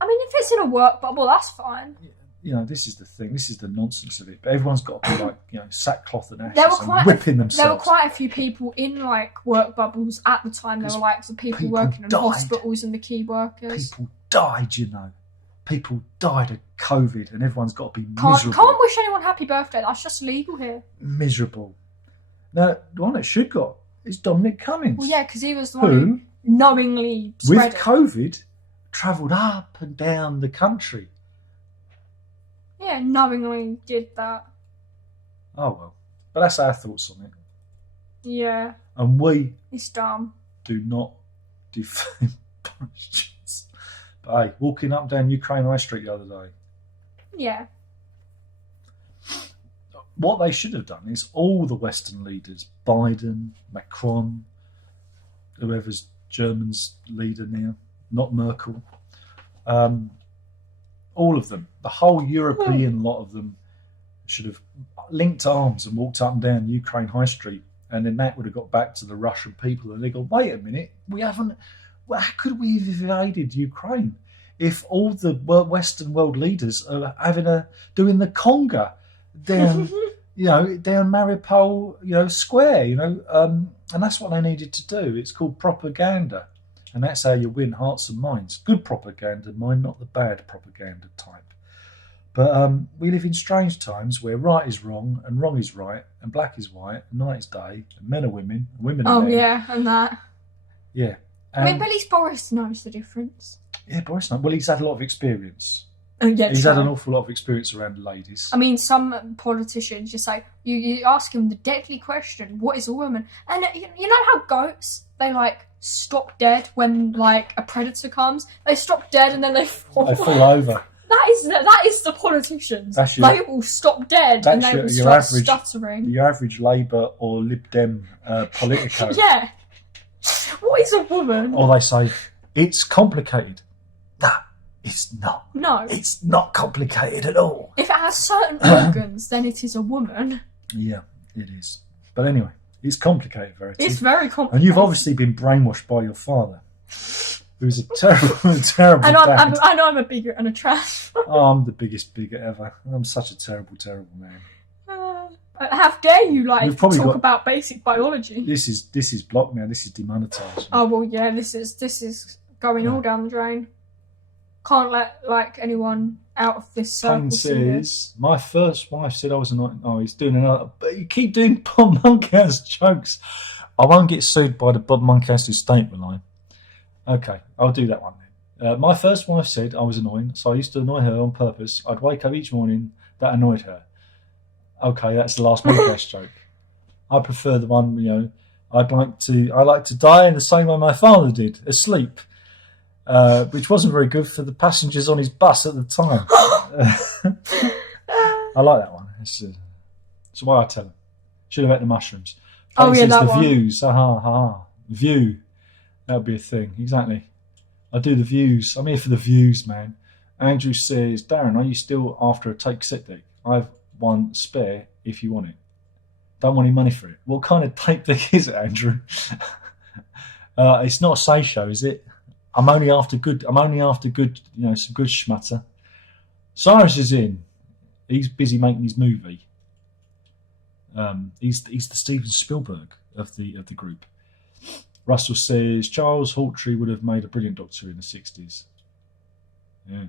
I mean, if it's in a work bubble, that's fine. You know, this is the thing. This is the nonsense of it. But everyone's got to be like, sackcloth and ashes There were and quite whipping themselves. There were quite a few people in like work bubbles at the time. There were like some people working in died. hospitals and the key workers. People died, People died of COVID, and everyone's got to be miserable. Can't wish anyone happy birthday. That's just legal here. Miserable. Now, the one that should got is Dominic Cummings. Well, yeah, because he was the one who who knowingly spread with COVID, travelled up and down the country. Yeah, knowingly did that. Oh, well. But that's our thoughts on it. Yeah, And we it's dumb. do not defame Boris Johnson. But hey, walking up and down Ukraine High Street the other day, Yeah. what they should have done is all the Western leaders, Biden, Macron, whoever's German's leader now, not Merkel, all of them, the whole European lot of them should have linked arms and walked up and down Ukraine High Street, and then that would have got back to the Russian people, and they go, "Wait a minute, we haven't. Well, how could we have invaded Ukraine if all the Western world leaders are doing the conga down, down Mariupol, square, and that's what they needed to do. It's called propaganda, and that's how you win hearts and minds. Good propaganda, mind, not the bad propaganda type. But we live in strange times where right is wrong and wrong is right and black is white and night is day and men are women and women are men. Oh yeah, and that. Yeah. I mean, but at least Boris knows the difference. Yeah, Boris knows. Well, he's had a lot of experience. Oh yeah, He's true. had an awful lot of experience around ladies. I mean, some politicians just say, you ask him the deadly question, what is a woman? And you know how goats, they stop dead when a predator comes? They stop dead and then they fall. They fall over. That is the politicians. They will stop dead and they will start stuttering. Your average Labour or Lib Dem politico. Yeah. What is a woman? Or they say, it's complicated. No, it's not. No. It's not complicated at all. If it has certain organs, then it is a woman. Yeah, it is. But anyway, it's complicated, Verity. It's very complicated. And you've obviously been brainwashed by your father, who's a terrible and dad. I know I'm a bigot and a trash. Oh, I'm the biggest bigot ever. I'm such a terrible, terrible man. How dare you talk about basic biology? This is blocked now. This is demonetised. Oh well, yeah. This is going all down the drain. Can't let anyone out of this circle. Says my first wife said I was annoying. Oh, he's doing another. But you keep doing Bob Monkhouse jokes. I won't get sued by the Bob Monkhouse estate, will I? Okay, I'll do that one then. My first wife said I was annoying, so I used to annoy her on purpose. I'd wake up each morning, that annoyed her. Okay, that's the last podcast joke. I prefer the one, I like to die in the same way my father did, asleep, which wasn't very good for the passengers on his bus at the time. I like that one. It's why I tell him. Should have had the mushrooms. Oh, yeah, that the one. views. View. That would be a thing. Exactly. I do the views. I'm here for the views, man. Andrew says, Darren, are you still after a take cassette deck? I've one spare if you want it. Don't want any money for it. What kind of tape deck is it, Andrew? It's not a Seisho, is it? I'm only after good, some good schmutter. Cyrus is in. He's busy making his movie. He's the Steven Spielberg of the group. Russell says Charles Hawtrey would have made a brilliant Doctor in the 60s. Yeah.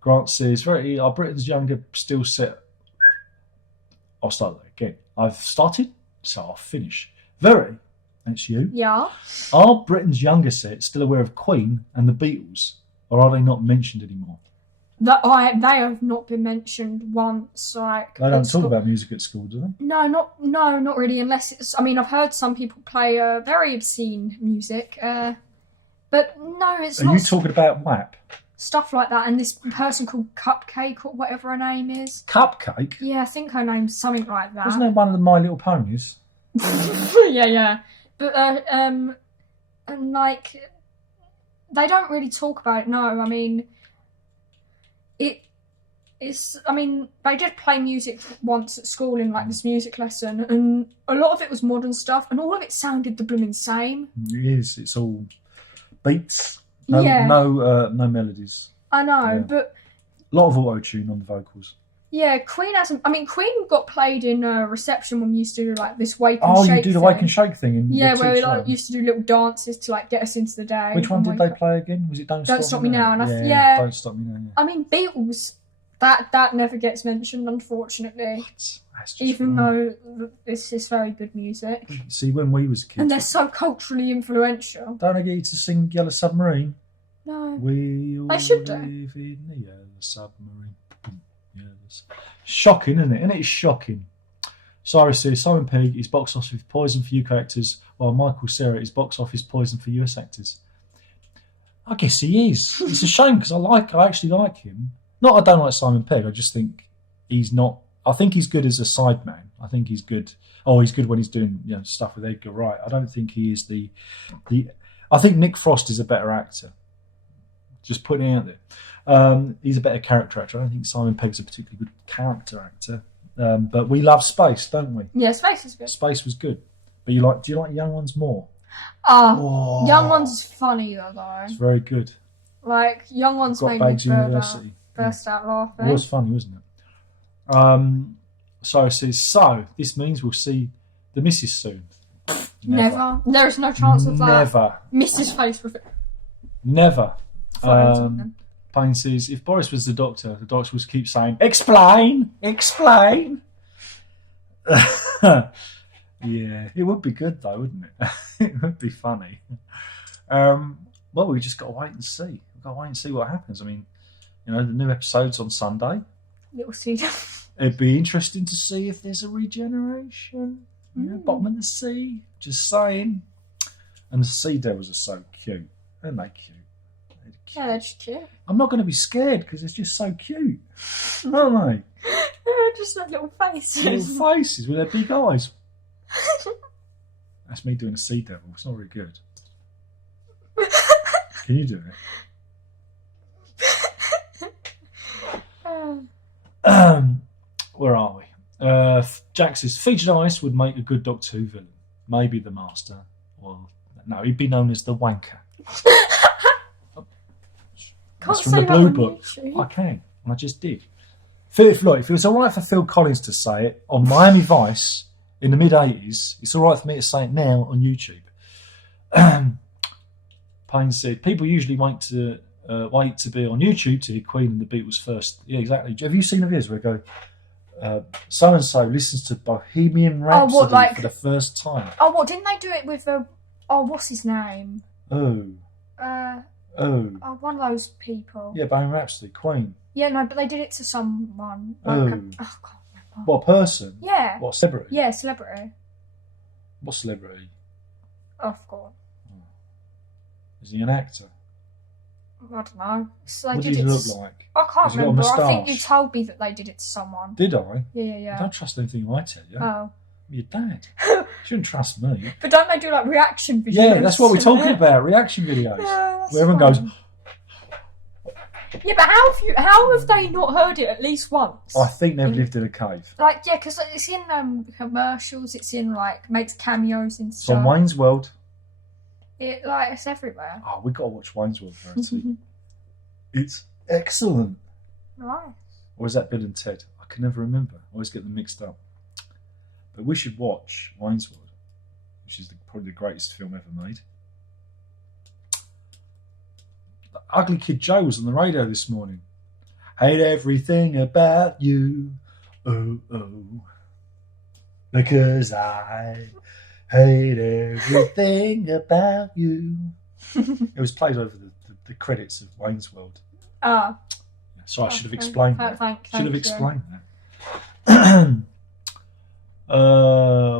Grant says, are Britain's younger still set? I'll start that again. I've started, so I'll finish. Very, that's you. Yeah. Are Britain's younger set still aware of Queen and the Beatles, or are they not mentioned anymore? They have not been mentioned once. Like They don't talk about music at school, do they? No, not really. Unless it's. I mean, I've heard some people play very obscene music, but no, it's not. Are you talking about WAP? Stuff like that, and this person called Cupcake or whatever her name is. Cupcake? Yeah, I think her name's something like that. Wasn't that one of the My Little Ponies? yeah. But and like, they don't really talk about it. No, I mean, they did play music once at school in like this music lesson, and a lot of it was modern stuff, and all of it sounded the blooming same. It is. It's all beats. No melodies. I know, Yeah. but A lot of auto-tune on the vocals. yeah, Queen hasn't. I mean, Queen got played in reception when we used to do like this wake and Oh, shake. you do the thing. wake and shake thing. In Yeah, your where we teach used to do little dances to like get us into the day. Which one and did wake they up. play again? Was it Don't Stop Me Now? And Don't Stop Me Now. I mean, Beatles. That never gets mentioned, unfortunately. That's just Even wrong. though it's just very good music, See, when we was kids, and they're so culturally influential. don't I get you to sing Yellow Submarine? No, We all I should do. live in the Yellow Submarine. Shocking, isn't it? And it's shocking. Cyrus says Simon Pegg is box office poison for UK actors, while Michael Cera is box office poison for US actors. I guess he is. It's a shame because I actually like him. Not I don't like Simon Pegg. I just think he's not. I think he's good as a sideman. I think he's good. Oh, he's good when he's doing stuff with Edgar Wright. I don't think he is the. I think Nick Frost is a better actor. Just putting it out there. He's a better character actor. I don't think Simon Pegg's a particularly good character actor. But we love Space, don't we? yeah, Space is good. Space was good. But do you like Young Ones more? Oh, Young Ones is funny though. It's very good. Like Young Ones Got made me Bags University. burst out laughing. It was funny, wasn't it? So says, so this means we'll see the missus soon. Never. There is no chance of that. Never. Mrs. Face with it. Never. Something. Payne says, if Boris was the doctor would keep saying, explain, explain. Yeah, it would be good though, wouldn't it? It would be funny. Well, we just got to wait and see. We've got to wait and see what happens. I mean, the new episode's on Sunday. Little seed. It'd be interesting to see if there's a regeneration. Bottom of the sea. Just saying. And the sea devils are so cute. Aren't they cute? Yeah, they're just cute. I'm not going to be scared because it's just so cute. Aren't They're just like little faces. they? Little faces with their big eyes. That's me doing a sea devil. It's not very good. Can you do it? Where are we? Jack says Featured Ice would make a good Doctor Who villain. Maybe the Master. Well, no, he'd be known as the Wanker. That's from the Blue Book. I can, and I just did. If it was all right for Phil Collins to say it on Miami Vice in the mid-'80s, it's all right for me to say it now on YouTube. Payne said, people usually wait to be on YouTube to hear Queen and the Beatles first. Yeah, exactly. Have you seen the videos where they go, so-and-so listens to Bohemian Rhapsody for the first time? Oh, what? Didn't they do it with what's his name? Oh. Uh, Oh. one of those people. Yeah, Bohemian Rhapsody, Queen. Yeah, no, but they did it to someone. Oh. I can't remember. What, person? Yeah. What, celebrity? Yeah, celebrity. What celebrity? Oh, I forgot. Is he an actor? I don't know. So What did does he it look to... like? I can't Has he got a remember. I think moustache? you told me that they did it to someone. Did I? Yeah. I don't trust anything I tell you. Oh. Your dad. You shouldn't trust me. But don't they do like reaction videos? Yeah, that's what we're talking about. Reaction videos. Yeah, that's where everyone fine. goes, Yeah, but how have they not heard it at least once? I think they've lived in a cave. Like, yeah, because it's in commercials. It's in like makes cameos and It's stuff. on Wayne's World. It's everywhere. Oh, we've got to watch Wayne's World, Verity. It's excellent. Nice. Or is that Bill and Ted? I can never remember. I always get them mixed up. But we should watch Wayne's World, which is probably the greatest film ever made. The Ugly Kid Joe was on the radio this morning. Hate everything about you. Oh, oh. Because I hate everything about you. It was played over the credits of Wayne's World. So I should have explained that. Should have explained that.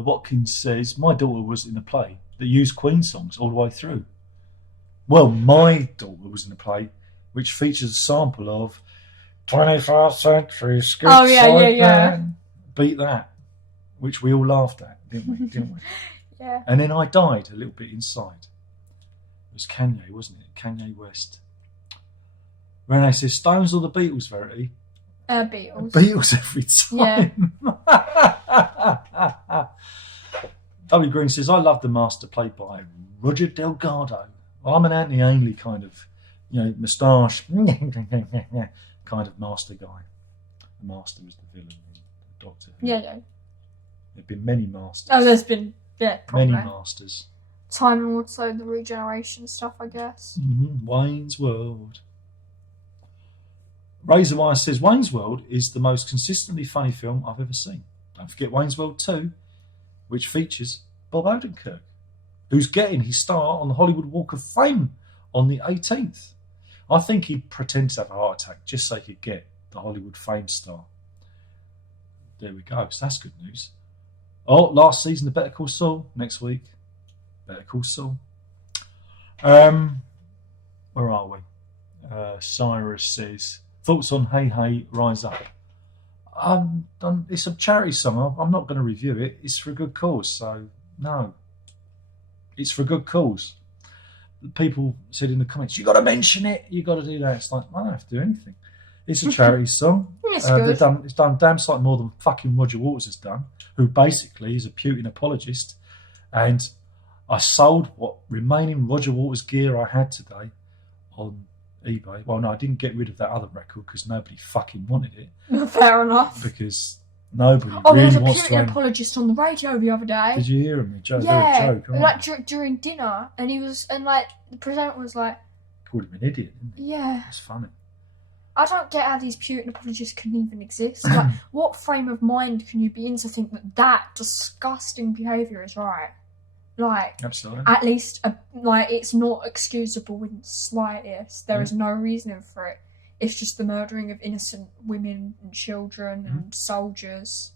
Watkins says, my daughter was in a play that used Queen songs all the way through. Well, my daughter was in a play which features a sample of 21st Century Schizoid Man. Beat that, which we all laughed at, didn't we? Yeah. And then I died a little bit inside. It was Kanye, wasn't it? Kanye West. Renee says, Stones or the Beatles, Verity? Beatles. Beatles every time. Yeah. W. Green says, I love the master played by Roger Delgado. Well, I'm an Anthony Ainley kind of, moustache kind of master guy. The master was the villain in Doctor Who. Yeah. There have been many masters. Oh, there's been, probably. Many masters. Time and also the regeneration stuff, I guess. Wayne's World. Razorwire says, Wayne's World is the most consistently funny film I've ever seen. Don't forget Wayne's World 2, which features Bob Odenkirk, who's getting his start on the Hollywood Walk of Fame on the 18th. I think he'd pretend to have a heart attack just so he could get the Hollywood Fame star. There we go. So that's good news. Oh, last season of Better Call Saul next week. Better Call Saul. Where are we? Cyrus says, thoughts on Hey Hey Rise Up? It's a charity song. I'm not going to review it. It's for a good cause. So no, it's for a good cause. People said in the comments, you got to mention it. You got to do that. It's like, I don't have to do anything. It's a charity song. It's good. It's done damn sight more than fucking Roger Waters has done, who basically is a Putin apologist. And I sold what remaining Roger Waters gear I had today on eBay. Well, no, I didn't get rid of that other record because nobody fucking wanted it. Fair enough. Because nobody there really was a wants to Putin own... apologist on the radio the other day. Did you hear him? Joke, Yeah, joke, like during dinner, and the presenter was like, called him an idiot, didn't he? yeah. It's funny. I don't get how these Putin apologists can even exist. Like, what frame of mind can you be in to think that disgusting behaviour is right? Like, absolutely. At least, it's not excusable in the slightest. There is no reasoning for it. It's just the murdering of innocent women and children and soldiers.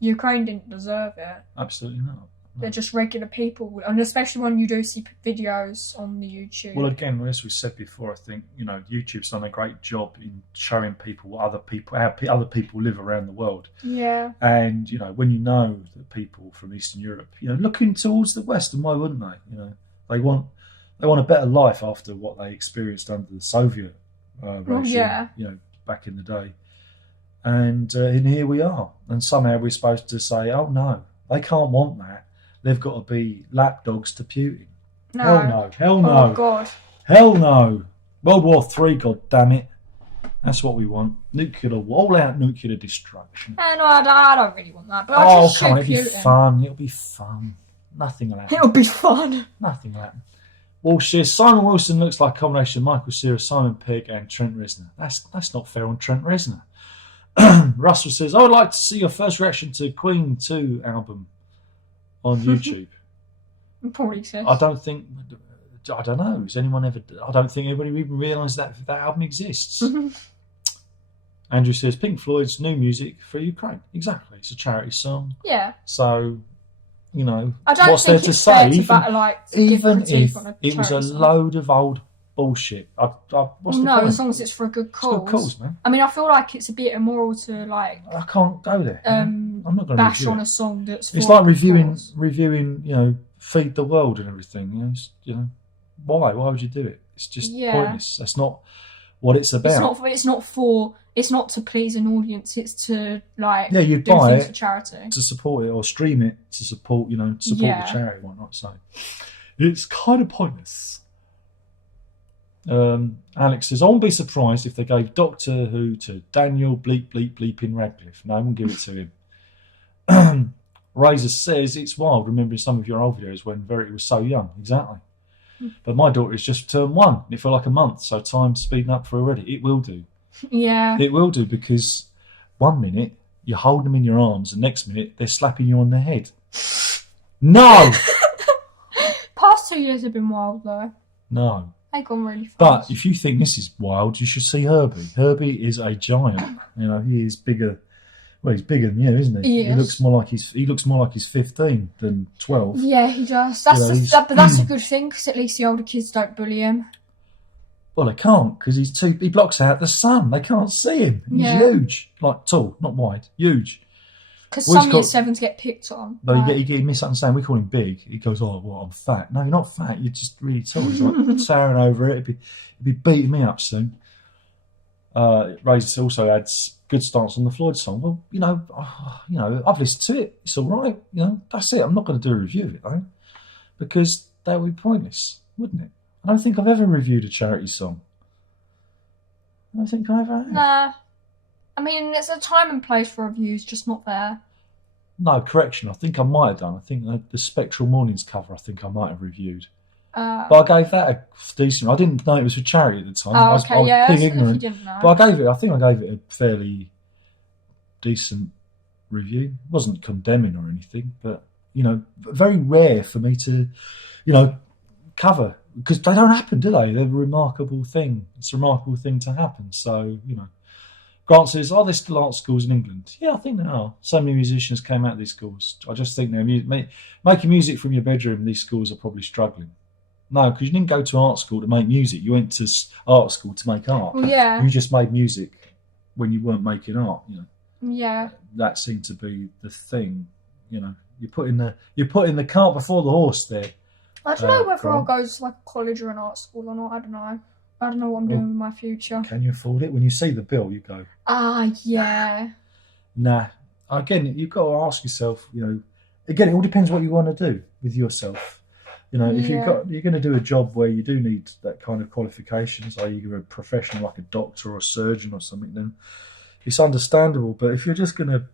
Ukraine didn't deserve it. Absolutely not. No. They're just regular people, and especially when you do see videos on the YouTube. Well, again, as we said before, I think YouTube's done a great job in showing people how other people live around the world. Yeah. And when you know that people from Eastern Europe, looking towards the West, and why wouldn't they? They want a better life after what they experienced under the Soviet regime. Back in the day. And here we are, and somehow we're supposed to say, oh no, they can't want that. They've got to be lapdogs to Putin. No. Hell no. Hell no. Oh, God. Hell no. World War III, God damn it. That's what we want. All-out nuclear destruction. No, I don't really want that. But I just come on, shoot it'll be Putin. fun. It'll be fun. Nothing will happen. It'll be fun. Nothing will happen. Walsh says, Simon Wilson looks like a combination of Michael Cera, Simon Pegg and Trent Reznor. That's not fair on Trent Reznor. Russell says, I would like to see your first reaction to Queen 2 album on YouTube. Probably says. I don't think I don't know. Has anyone ever? I don't think anybody even realised that album exists. Andrew says Pink Floyd's new music for Ukraine. Exactly, it's a charity song. Yeah. So, you know, I don't what's think there to it's fair say? to Even give if on a it was a charity song. load of old bullshit, what's the No, point? as long as it's for a good cause. It's a good cause, man. I mean, I feel like it's a bit immoral to like. I can't go there. I'm not going to bash review on it. a song that's. For It's like a good cause. reviewing, you know, Feed the World and everything. You know, why? Why would you do it? It's just pointless. That's not what it's about. It's not to please an audience. It's to like. Yeah, you do buy things it for charity to support it or stream it to support, you know, the charity, whatnot. So it's kind of pointless. Alex says, I won't be surprised if they gave Doctor Who to Daniel Bleeping Radcliffe. No, I won't give it to him. Razor says, it's wild remembering some of your old videos when Verity was so young. Exactly. But my daughter has just turned 1. It felt like a month, so time's speeding up for her already. It will do. Yeah. It will do, because 1 minute you're holding them in your arms, and next minute they're slapping you on the head. No! Past 2 years have been wild though. No. They've gone really fast. But if you think this is wild, you should see Herbie. Herbie is a giant. You know, he is bigger. Well, he's bigger than you, isn't he? He looks more like he's 15 than 12. Yeah, he does. But that's a good thing, because at least the older kids don't bully him. Well, they can't, because he blocks out the sun. They can't see him. He's huge, like tall, not wide, huge. Because some year 7s get picked on. But you get misunderstand. We call him big. He goes, "Oh, well, I'm fat." No, you're not fat. You're just really tall. He's like towering over it. He'd be beating me up soon. Razor also adds good stance on the Floyd song. Well, you know, I've listened to it. It's all right. You know, that's it. I'm not going to do a review of it though, because that would be pointless, wouldn't it? I don't think I've ever reviewed a charity song. I don't think I ever have. Nah. I mean, there's a time and place for reviews, just not there. No, correction. I think I might have done. I think the Spectral Mornings cover, I think I might have reviewed. But I gave that a decent. I didn't know it was for charity at the time. Oh, okay, I was being ignorant. If you didn't know. But I think I gave it a fairly decent review. It wasn't condemning or anything, but, you know, very rare for me to, you know, cover. Because they don't happen, do they? They're a remarkable thing. It's a remarkable thing to happen. So, you know. Grant says, are there still art schools in England? Yeah, I think there are. So many musicians came out of these schools. I just think they're making music from your bedroom. These schools are probably struggling. No, because you didn't go to art school to make music. You went to art school to make art. Well, yeah. You just made music when you weren't making art. You know. Yeah. That seemed to be the thing. You know, you're putting the cart before the horse there. I don't know whether I'll go to like a college or an art school or not. I don't know. I don't know what I'm doing with my future. Can you afford it? When you see the bill, you go, yeah. Nah. Again, you've got to ask yourself, you know, again, it all depends what you want to do with yourself. You know, if you're going to do a job where you do need that kind of qualifications, i.e. you're a professional like a doctor or a surgeon or something, then it's understandable. But if you're just going to,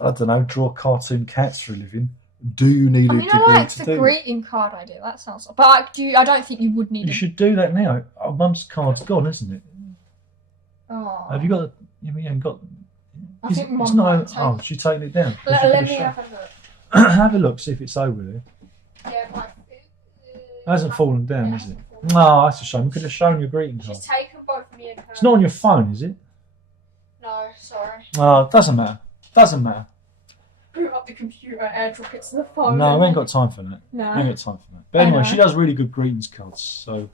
I don't know, draw cartoon cats for a living, do you need a degree I like to do the greeting card idea. That sounds. But I don't think you would need. You should do that now. Oh, Mum's card's gone, isn't it? Oh. Have you got? You haven't got. I think it's Mum not. might take- Oh, she's taking it down. Let me have a look. Have a look. See if it's over there. Yeah, It hasn't fallen down, has it? No, that's a shame. You could have shown your greeting card. She's taken both me and her. It's not on your phone, is it? No, sorry. Oh, it doesn't matter. Doesn't matter. Boot up the computer, airdrop it to the phone. No, we ain't got time for that. No. We ain't got time for that. But anyway, know. she does really good greetings cards. So,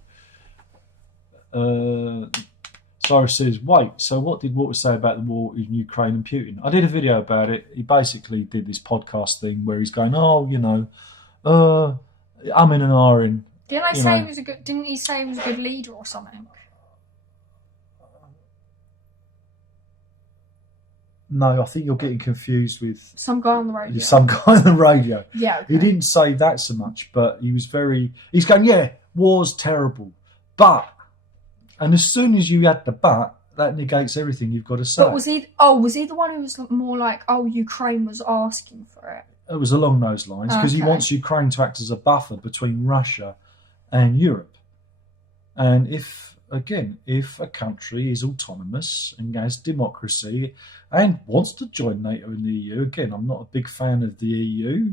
Cyrus says, wait, so what did Walter say about the war in Ukraine and Putin? I did a video about it. He basically did this podcast thing where he's going, oh, you know, I'm in and ahhing. Didn't he say he was a good leader or something? No, I think you're getting confused with Some guy on the radio. some guy on the radio. Yeah. Okay. He didn't say that so much, but he was he's going, yeah, war's terrible. But, and as soon as you add the but, that negates everything you've got to say. But was he the one who was more like, oh, Ukraine was asking for it? It was along those lines, because he Okay. wants Ukraine to act as a buffer between Russia and Europe. And if a country is autonomous and has democracy and wants to join NATO and the EU, again, I'm not a big fan of the EU.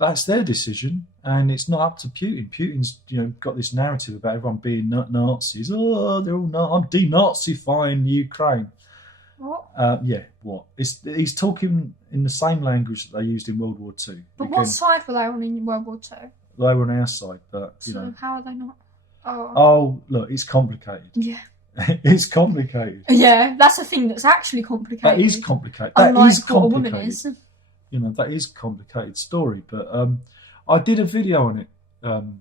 that's their decision, and it's not up to Putin. Putin's got this narrative about everyone being Nazis. Oh, they're all I'm denazifying Ukraine. What? What? He's talking in the same language that they used in World War II. But what side were they on in World War II? They were on our side, but So how are they not? Oh, look, it's complicated. Yeah. It's complicated. Yeah, that's a thing that's actually complicated. That is complicated. Unlike That is what a woman complicated. is. That is a complicated story. But I did a video on it.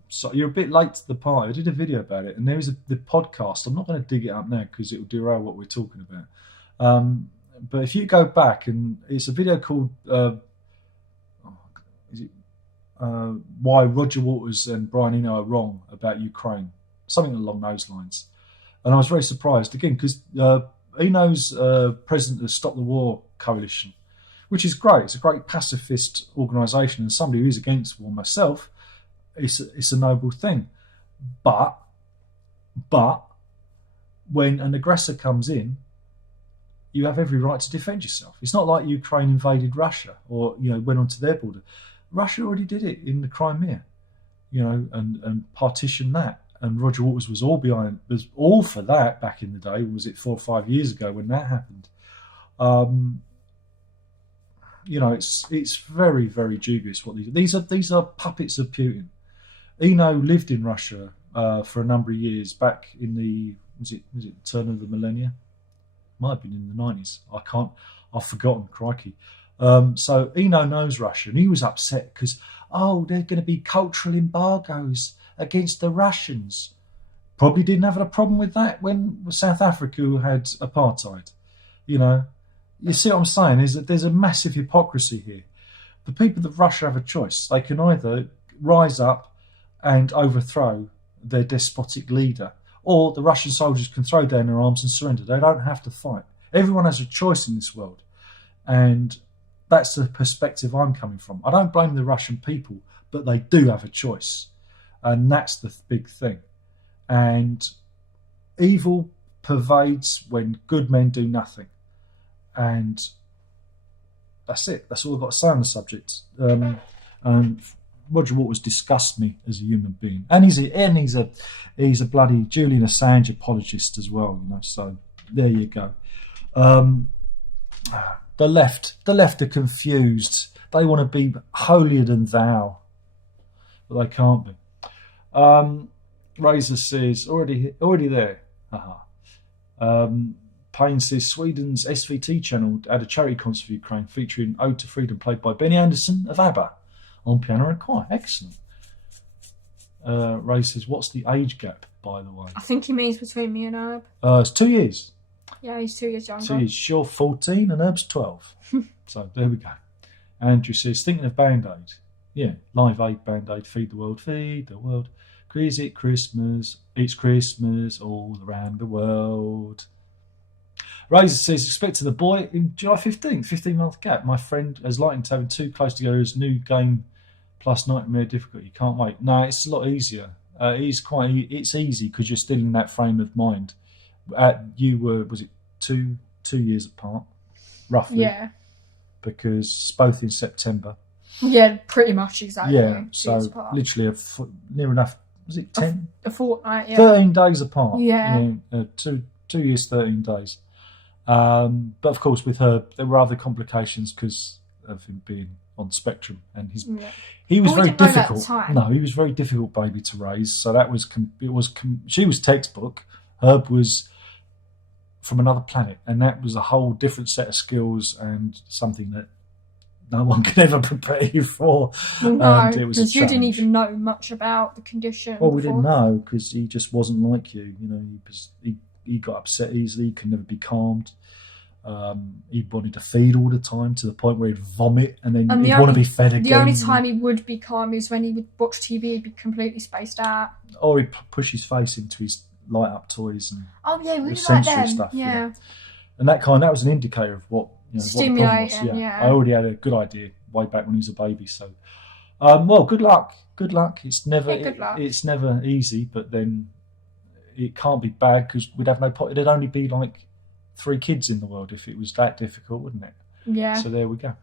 So you're a bit late to the party. I did a video about it, and there is the podcast. I'm not going to dig it up now because it will derail what we're talking about. But if you go back, and it's a video called Why Roger Waters and Brian Eno Are Wrong About Ukraine, something along those lines. And I was very surprised again because Eno's president of the Stop the War Coalition, which is great. It's a great pacifist organisation, and somebody who is against war myself, it's a noble thing. But when an aggressor comes in, you have every right to defend yourself. It's not like Ukraine invaded Russia or went onto their border. Russia already did it in the Crimea, and partitioned that. And Roger Waters was all for that back in the day. Was it 4 or 5 years ago when that happened? It's very, very dubious what these are puppets of Putin. Eno lived in Russia for a number of years back in the was it the turn of the millennia? Might have been in the 90s. I've forgotten. Crikey. So Eno knows Russia, and he was upset because there are going to be cultural embargoes against the Russians. Probably didn't have a problem with that when South Africa had apartheid. You see what I'm saying is that there's a massive hypocrisy here. The people of Russia have a choice. They can either rise up and overthrow their despotic leader, or the Russian soldiers can throw down their arms and surrender. They don't have to fight. Everyone has a choice in this world. And that's the perspective I'm coming from. I don't blame the Russian people, but they do have a choice. And that's the big thing. And evil pervades when good men do nothing. And that's it. That's all I've got to say on the subject. Roger Waters disgusts me as a human being, and he's a bloody Julian Assange apologist as well. So there you go. The left are confused. They want to be holier than thou, but they can't be. Razor says already there. Payne says Sweden's SVT channel had a charity concert for Ukraine featuring Ode to Freedom played by Benny Andersson of ABBA on piano and choir. Excellent. Ray says, what's the age gap, by the way? I think he means between me and Herb. It's 2 years. Yeah, he's 2 years younger. 2 years. You're 14 and Herb's 12. So there we go. Andrew says, thinking of Band-Aid. Yeah, Live Aid, Band-Aid, feed the world, feed the world. Is it Christmas? It's Christmas all around the world. Razor says, expected the boy in July 15th, 15-month gap. My friend has likened to having too close together as new game plus nightmare difficulty. Can't wait. No, it's a lot easier. It's easy because you're still in that frame of mind. You were, was it two years apart, roughly? Yeah. Because both in September. Yeah, pretty much exactly. Yeah, so literally near enough, was it 10? A fortnight, yeah. 13 days apart. Yeah. 2 years, 13 days. But of course, with her, there were other complications because of him being on spectrum, and he was very difficult. No, he was very difficult baby to raise. So that was she was textbook. Herb was from another planet, and that was a whole different set of skills and something that no one could ever prepare you for. No, because you didn't even know much about the condition. Well, we didn't know because he just wasn't like you. He got upset easily. He could never be calmed. He wanted to feed all the time to the point where he'd vomit and then he'd want to be fed again. The only time he would be calm is when he would watch TV. He'd be completely spaced out. Or he'd push his face into his light up toys and really sensory like stuff. Yeah. And that was an indicator of what stimulating. What the problem was. I already had a good idea way back when he was a baby. So, well, good luck. Good luck. It's never it's never easy, but then it can't be bad because we'd have no point. It'd only be like 3 kids in the world if it was that difficult, wouldn't it? Yeah. So there we go.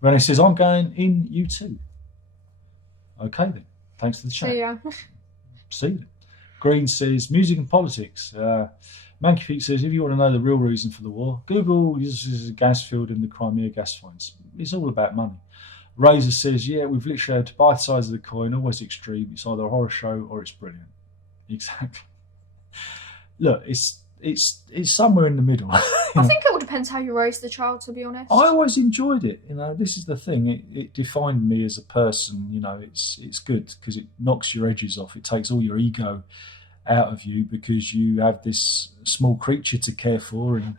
Renee says, I'm going in U2. Okay then. Thanks for the chat. So yeah. See you then. Green says, music and politics. Manky Feet says, if you want to know the real reason for the war, Google uses a gas field in the Crimea gas finds. It's all about money. Razor says, yeah, we've literally had both sides of the coin, always extreme. It's either a horror show or it's brilliant. Exactly. Look, it's somewhere in the middle. I think it all depends how you raise the child, to be honest. I always enjoyed it. This is the thing. It defined me as a person. It's good because it knocks your edges off. It takes all your ego out of you because you have this small creature to care for, and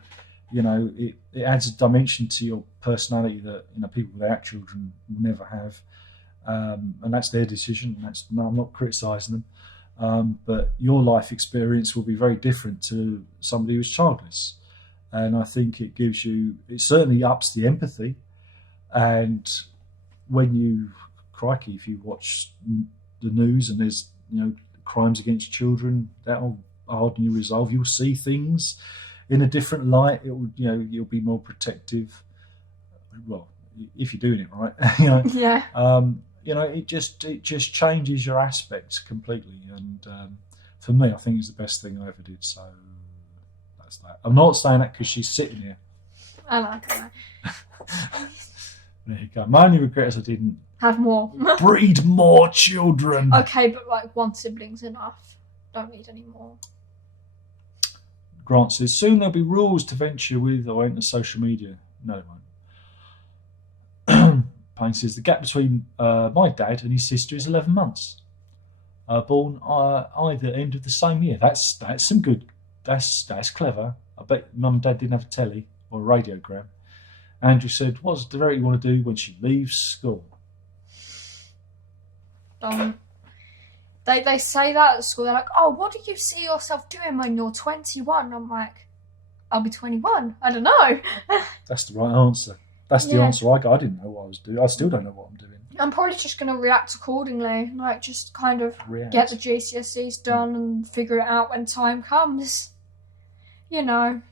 it adds a dimension to your personality that people without children will never have. And that's their decision. I'm not criticising them. But your life experience will be very different to somebody who's childless. And I think it certainly ups the empathy. And when if you watch the news and there's, crimes against children, that'll harden your resolve. You'll see things in a different light. You'll be more protective. Well, if you're doing it right, Yeah. It just changes your aspects completely. And for me, I think it's the best thing I ever did. So that's that. I'm not saying that because she's sitting here. I like it. There you go. My only regret is I didn't Have more. breed more children. Okay, but like one sibling's enough. Don't need any more. Grant says, soon there'll be rules to venture with or enter social media. No, it won't. Payne says, the gap between my dad and his sister is 11 months. Born either end of the same year. That's some good. That's clever. I bet mum and dad didn't have a telly or a radiogram. Andrew said, what's the very you want to do when she leaves school? They say that at school. They're like, oh, what do you see yourself doing when you're 21? I'm like, I'll be 21. I don't know. That's the right answer. That's the answer I got. I didn't know what I was doing. I still don't know what I'm doing. I'm probably just going to react accordingly. Like, just kind of get the GCSEs done and figure it out when time comes.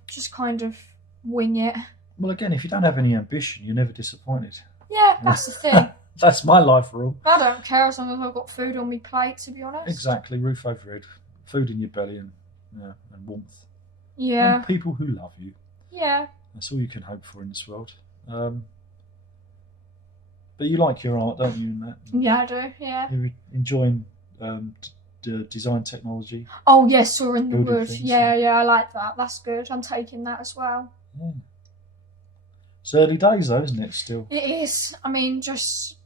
Just kind of wing it. Well, again, if you don't have any ambition, you're never disappointed. Yeah, that's the thing. That's my life rule. I don't care as long as I've got food on my plate, to be honest. Exactly. Roof over head, food in your belly and warmth. Yeah. And people who love you. Yeah. That's all you can hope for in this world. But you like your art, don't you, in that? Yeah, I do, yeah. You're enjoying design technology. Oh, yes, Saw in the Building Wood. things, Yeah, I like that. That's good. I'm taking that as well. Yeah. It's early days, though, isn't it, still? It is. I mean, just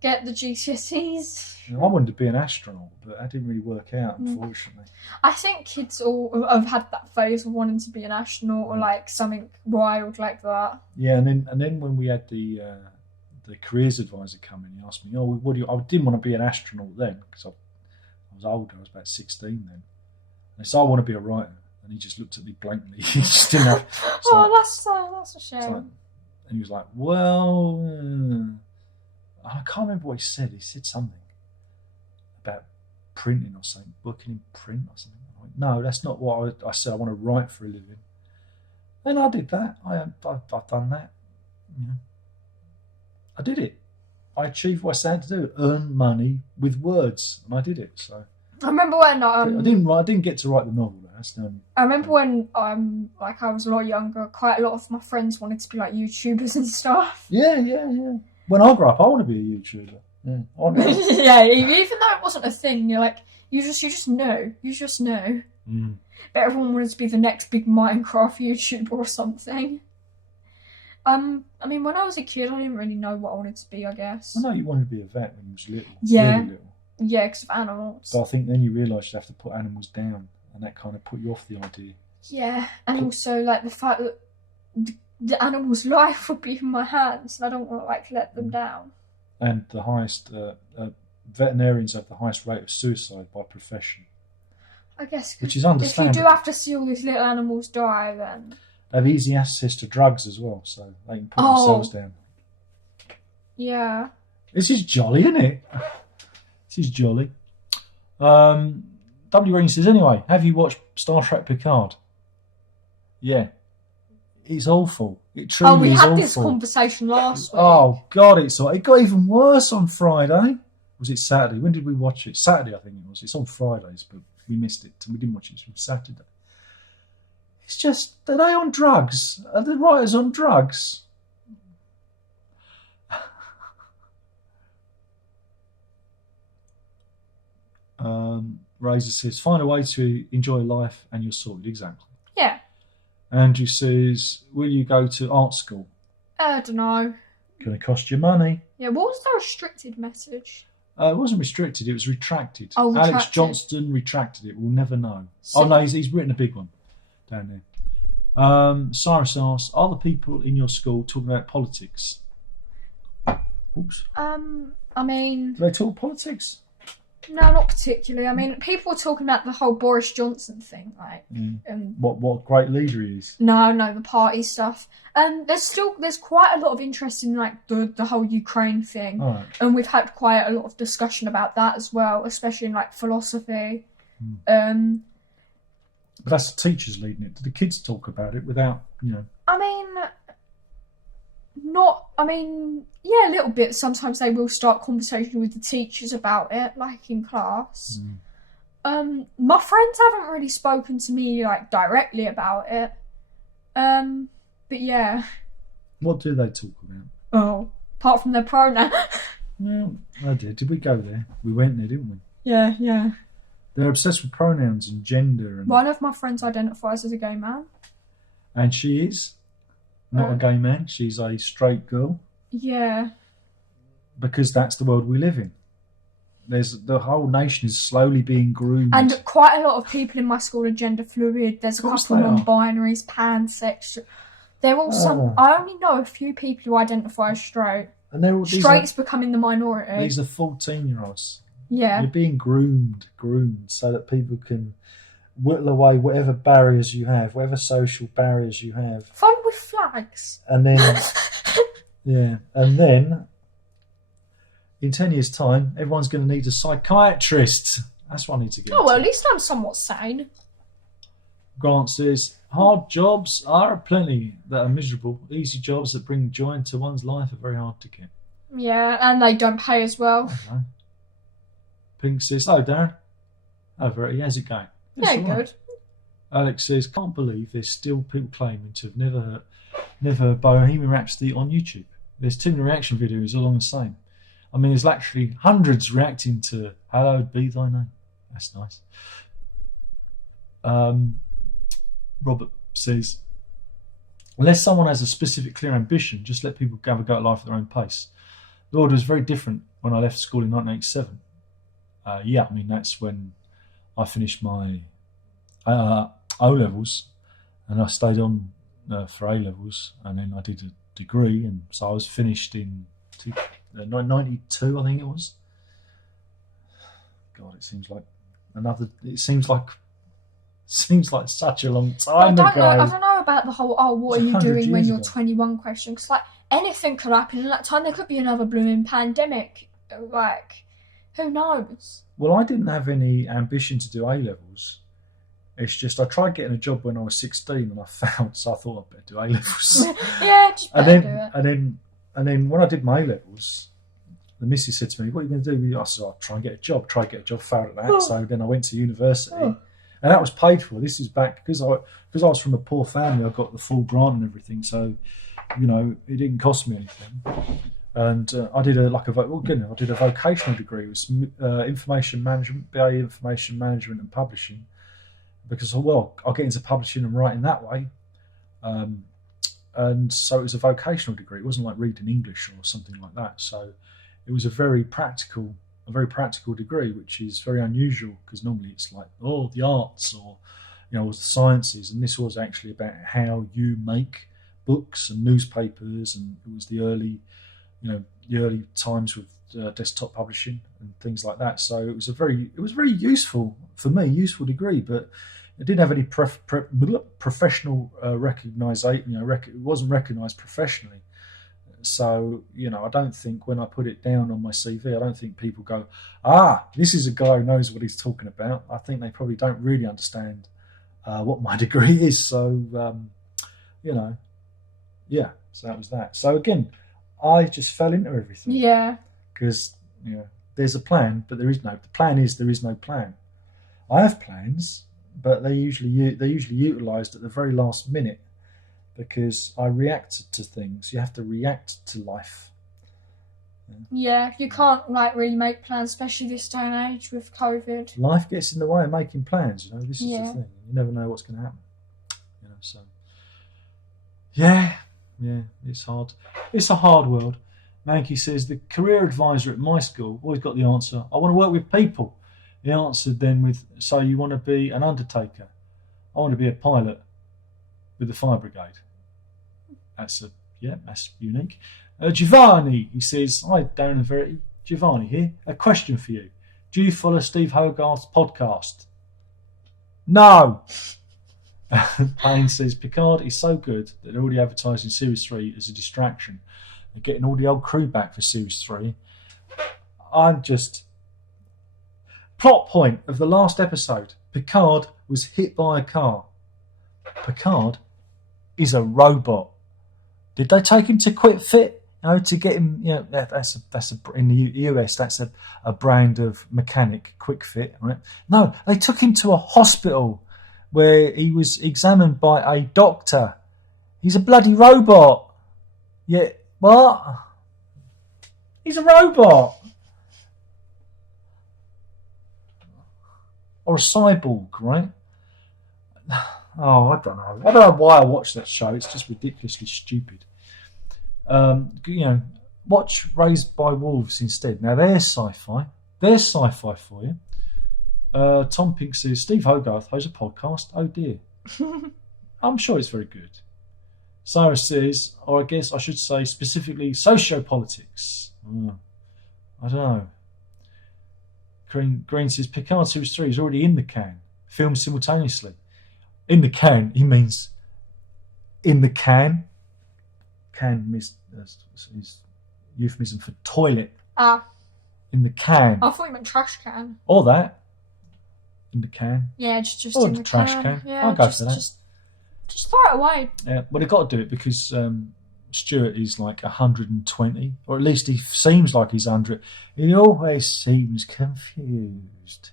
get the GCSEs. I wanted to be an astronaut, but that didn't really work out, unfortunately. I think kids all have had that phase of wanting to be an astronaut or like something wild like that. Yeah, and then when we had the careers advisor come in, he asked me, "Oh, what do you?" I didn't want to be an astronaut then because I was older. I was about 16 then. And so I want to be a writer, and he just looked at me blankly. He just didn't have. That's a shame. And he was like, "Well," I can't remember what he said. He said something about printing or something, working in print or something. I went, no, that's not what I said. I want to write for a living. And I did that. I've done that. I did it. I achieved what I set out to do: earn money with words, and I did it. So I remember when I didn't get to write the novel. That's the only. I remember when I was a lot younger. Quite a lot of my friends wanted to be like YouTubers and stuff. Yeah. When I grow up, I want to be a YouTuber. Yeah, yeah. Even though it wasn't a thing, you're like you just know. But everyone wanted to be the next big Minecraft YouTuber or something. I mean, when I was a kid, I didn't really know what I wanted to be, I guess. I know you wanted to be a vet when you was little. Yeah. Really little. Yeah, because of animals. But I think then you realised you have to put animals down, and that kind of put you off the idea. Yeah, and also, like, the fact that the animal's life would be in my hands, and I don't want to, like, let them down. And the highest, veterinarians have the highest rate of suicide by profession. I guess. Which is understandable. If you do have to see all these little animals die, then... They have easy access to drugs as well, so they can put themselves down. Yeah. This is jolly, isn't it? This is jolly. W. Green says, anyway, have you watched Star Trek Picard? Yeah. It's awful. It truly is awful. We had this conversation last week. Oh, God, it got even worse on Friday. Was it Saturday? When did we watch it? Saturday, I think it was. It's on Fridays, but we missed it. We didn't watch it from Saturday. It's just, are they on drugs? Are the writers on drugs? Razor says, find a way to enjoy life and you're sorted. Exactly. Yeah. Andrew says, will you go to art school? I don't know. Going to cost you money. Yeah, what was the restricted message? It wasn't restricted, it was retracted. Oh, Alex retracted. Johnston retracted it. We'll never know. So- Oh, no, he's written a big one down there. Cyrus asks, are the people in your school talking about politics? Oops. I mean, Do they talk politics? no, not particularly. I mean, people were talking about the whole Boris Johnson thing, like, What a great leader he is. no, the party stuff. There's quite a lot of interest in like the whole Ukraine thing, All right. and we've had quite a lot of discussion about that as well, especially in like philosophy. But that's the teachers leading it. Do the kids talk about it without, Yeah, a little bit. Sometimes they will start conversation with the teachers about it, like in class. My friends haven't really spoken to me like directly about it. But yeah. What do they talk about? Oh, apart from their pronoun. Well, I did. Did we go there? We went there, didn't we? Yeah. They're obsessed with pronouns and gender. And One of my friends identifies as a gay man. And she is not a gay man. She's a straight girl. Yeah. Because that's the world we live in. The whole nation is slowly being groomed. And quite a lot of people in my school are gender fluid. There's a course couple they are. non-binaries, pansexual. They're all some. I only know a few people who identify as straight. And they're all Straight's becoming the minority. These are 14-year-olds. Yeah. You're being groomed so that people can whittle away whatever barriers you have, whatever social barriers you have. Fun with flags. And then, and then in 10 years' time, everyone's going to need a psychiatrist. That's what I need to get Oh, well, to. at least I'm somewhat sane. Grant says, hard jobs are plenty that are miserable. Easy jobs that bring joy into one's life are very hard to get. Yeah, and they don't pay as well. I don't know. Pink says, hello, Darren. Oh, very, how's it going? It's Yeah, all right. good. Alex says, can't believe there's still people claiming to have never heard Bohemian Rhapsody on YouTube. There's too many reaction videos along the same. I mean, there's actually hundreds reacting to Hallowed Be Thy Name. That's nice. Robert says, unless someone has a specific clear ambition, just let people have a go at life at their own pace. The order was very different when I left school in 1987. I mean, that's when I finished my O-levels and I stayed on for A-levels, and then I did a degree, and so I was finished in 92, I think it was. God, it seems like such a long time ago. I don't know about the whole, what It's are you 100 doing when years you're ago. 21 question, because like anything could happen in that time. There could be another blooming pandemic. Like, who knows? Well, I didn't have any ambition to do A-levels. It's just I tried getting a job when I was 16 and I failed, so I thought I'd better do A-levels. Yeah, just better do it. And then when I did my A-levels, the missus said to me, what are you going to do? I said, I'll try and get a job, failed at that. So then I went to university. And that was paid for. This is back, because I was from a poor family, I got the full grant and everything. So, it didn't cost me anything. And I did a vocational degree. It was information management, BA information management and publishing. Because, I'll get into publishing and writing that way. And so it was a vocational degree. It wasn't like reading English or something like that. So it was a very practical degree, which is very unusual, because normally it's like, the arts or, the sciences. And this was actually about how you make books and newspapers. And it was the early times with desktop publishing and things like that. So it was very useful for me, useful degree, but it didn't have any professional recognition. It wasn't recognised professionally. So I don't think when I put it down on my CV, I don't think people go, this is a guy who knows what he's talking about. I think they probably don't really understand what my degree is. So so that was that. So again, I just fell into everything. Yeah. Because there's a plan, but there is no. The plan is there is no plan. I have plans, but they're usually utilised at the very last minute because I react to things. You have to react to life. Yeah, you can't like really make plans, especially this day and age with COVID. Life gets in the way of making plans. You know, this is Yeah. the thing. You never know what's going to happen. You know, so yeah, it's hard. It's a hard world. Mankey says the career advisor at my school always got the answer. I want to work with people. He answered then with, so you want to be an undertaker? I want to be a pilot with the fire brigade. That's unique. Giovanni, he says, hi Darren and Verity. Giovanni here. A question for you. Do you follow Steve Hogarth's podcast? No. Payne says Picard is so good that they're already advertising Series 3 as a distraction. They're getting all the old crew back for Series 3. I'm just... Plot point of the last episode. Picard was hit by a car. Picard is a robot. Did they take him to Quit Fit? You know, to get him, you know, that's in the US, that's a brand of mechanic, Quick Fit, right? No, they took him to a hospital where he was examined by a doctor. He's a bloody robot. Yeah, what? He's a robot. Or a cyborg, right? Oh, I don't know. I don't know why I watched that show. It's just ridiculously stupid. You know, watch Raised by Wolves instead. Now, there's sci-fi. There's sci-fi for you. Tom Pink says, Steve Hogarth has a podcast. Oh, dear. I'm sure it's very good. Cyrus says, or I guess I should say specifically sociopolitics. I don't know. Green says, Picard Series 3 is already in the can. Filmed simultaneously. In the can, he means in the can. Can is euphemism for toilet. In the can. I thought you meant trash can. Or that. In the can. Yeah, just or in the the trash can. can. Yeah, I'll go for that. Just throw it away. Yeah, well, they've got to do it because Stuart is like 120, or at least he seems like he's 100. He always seems confused.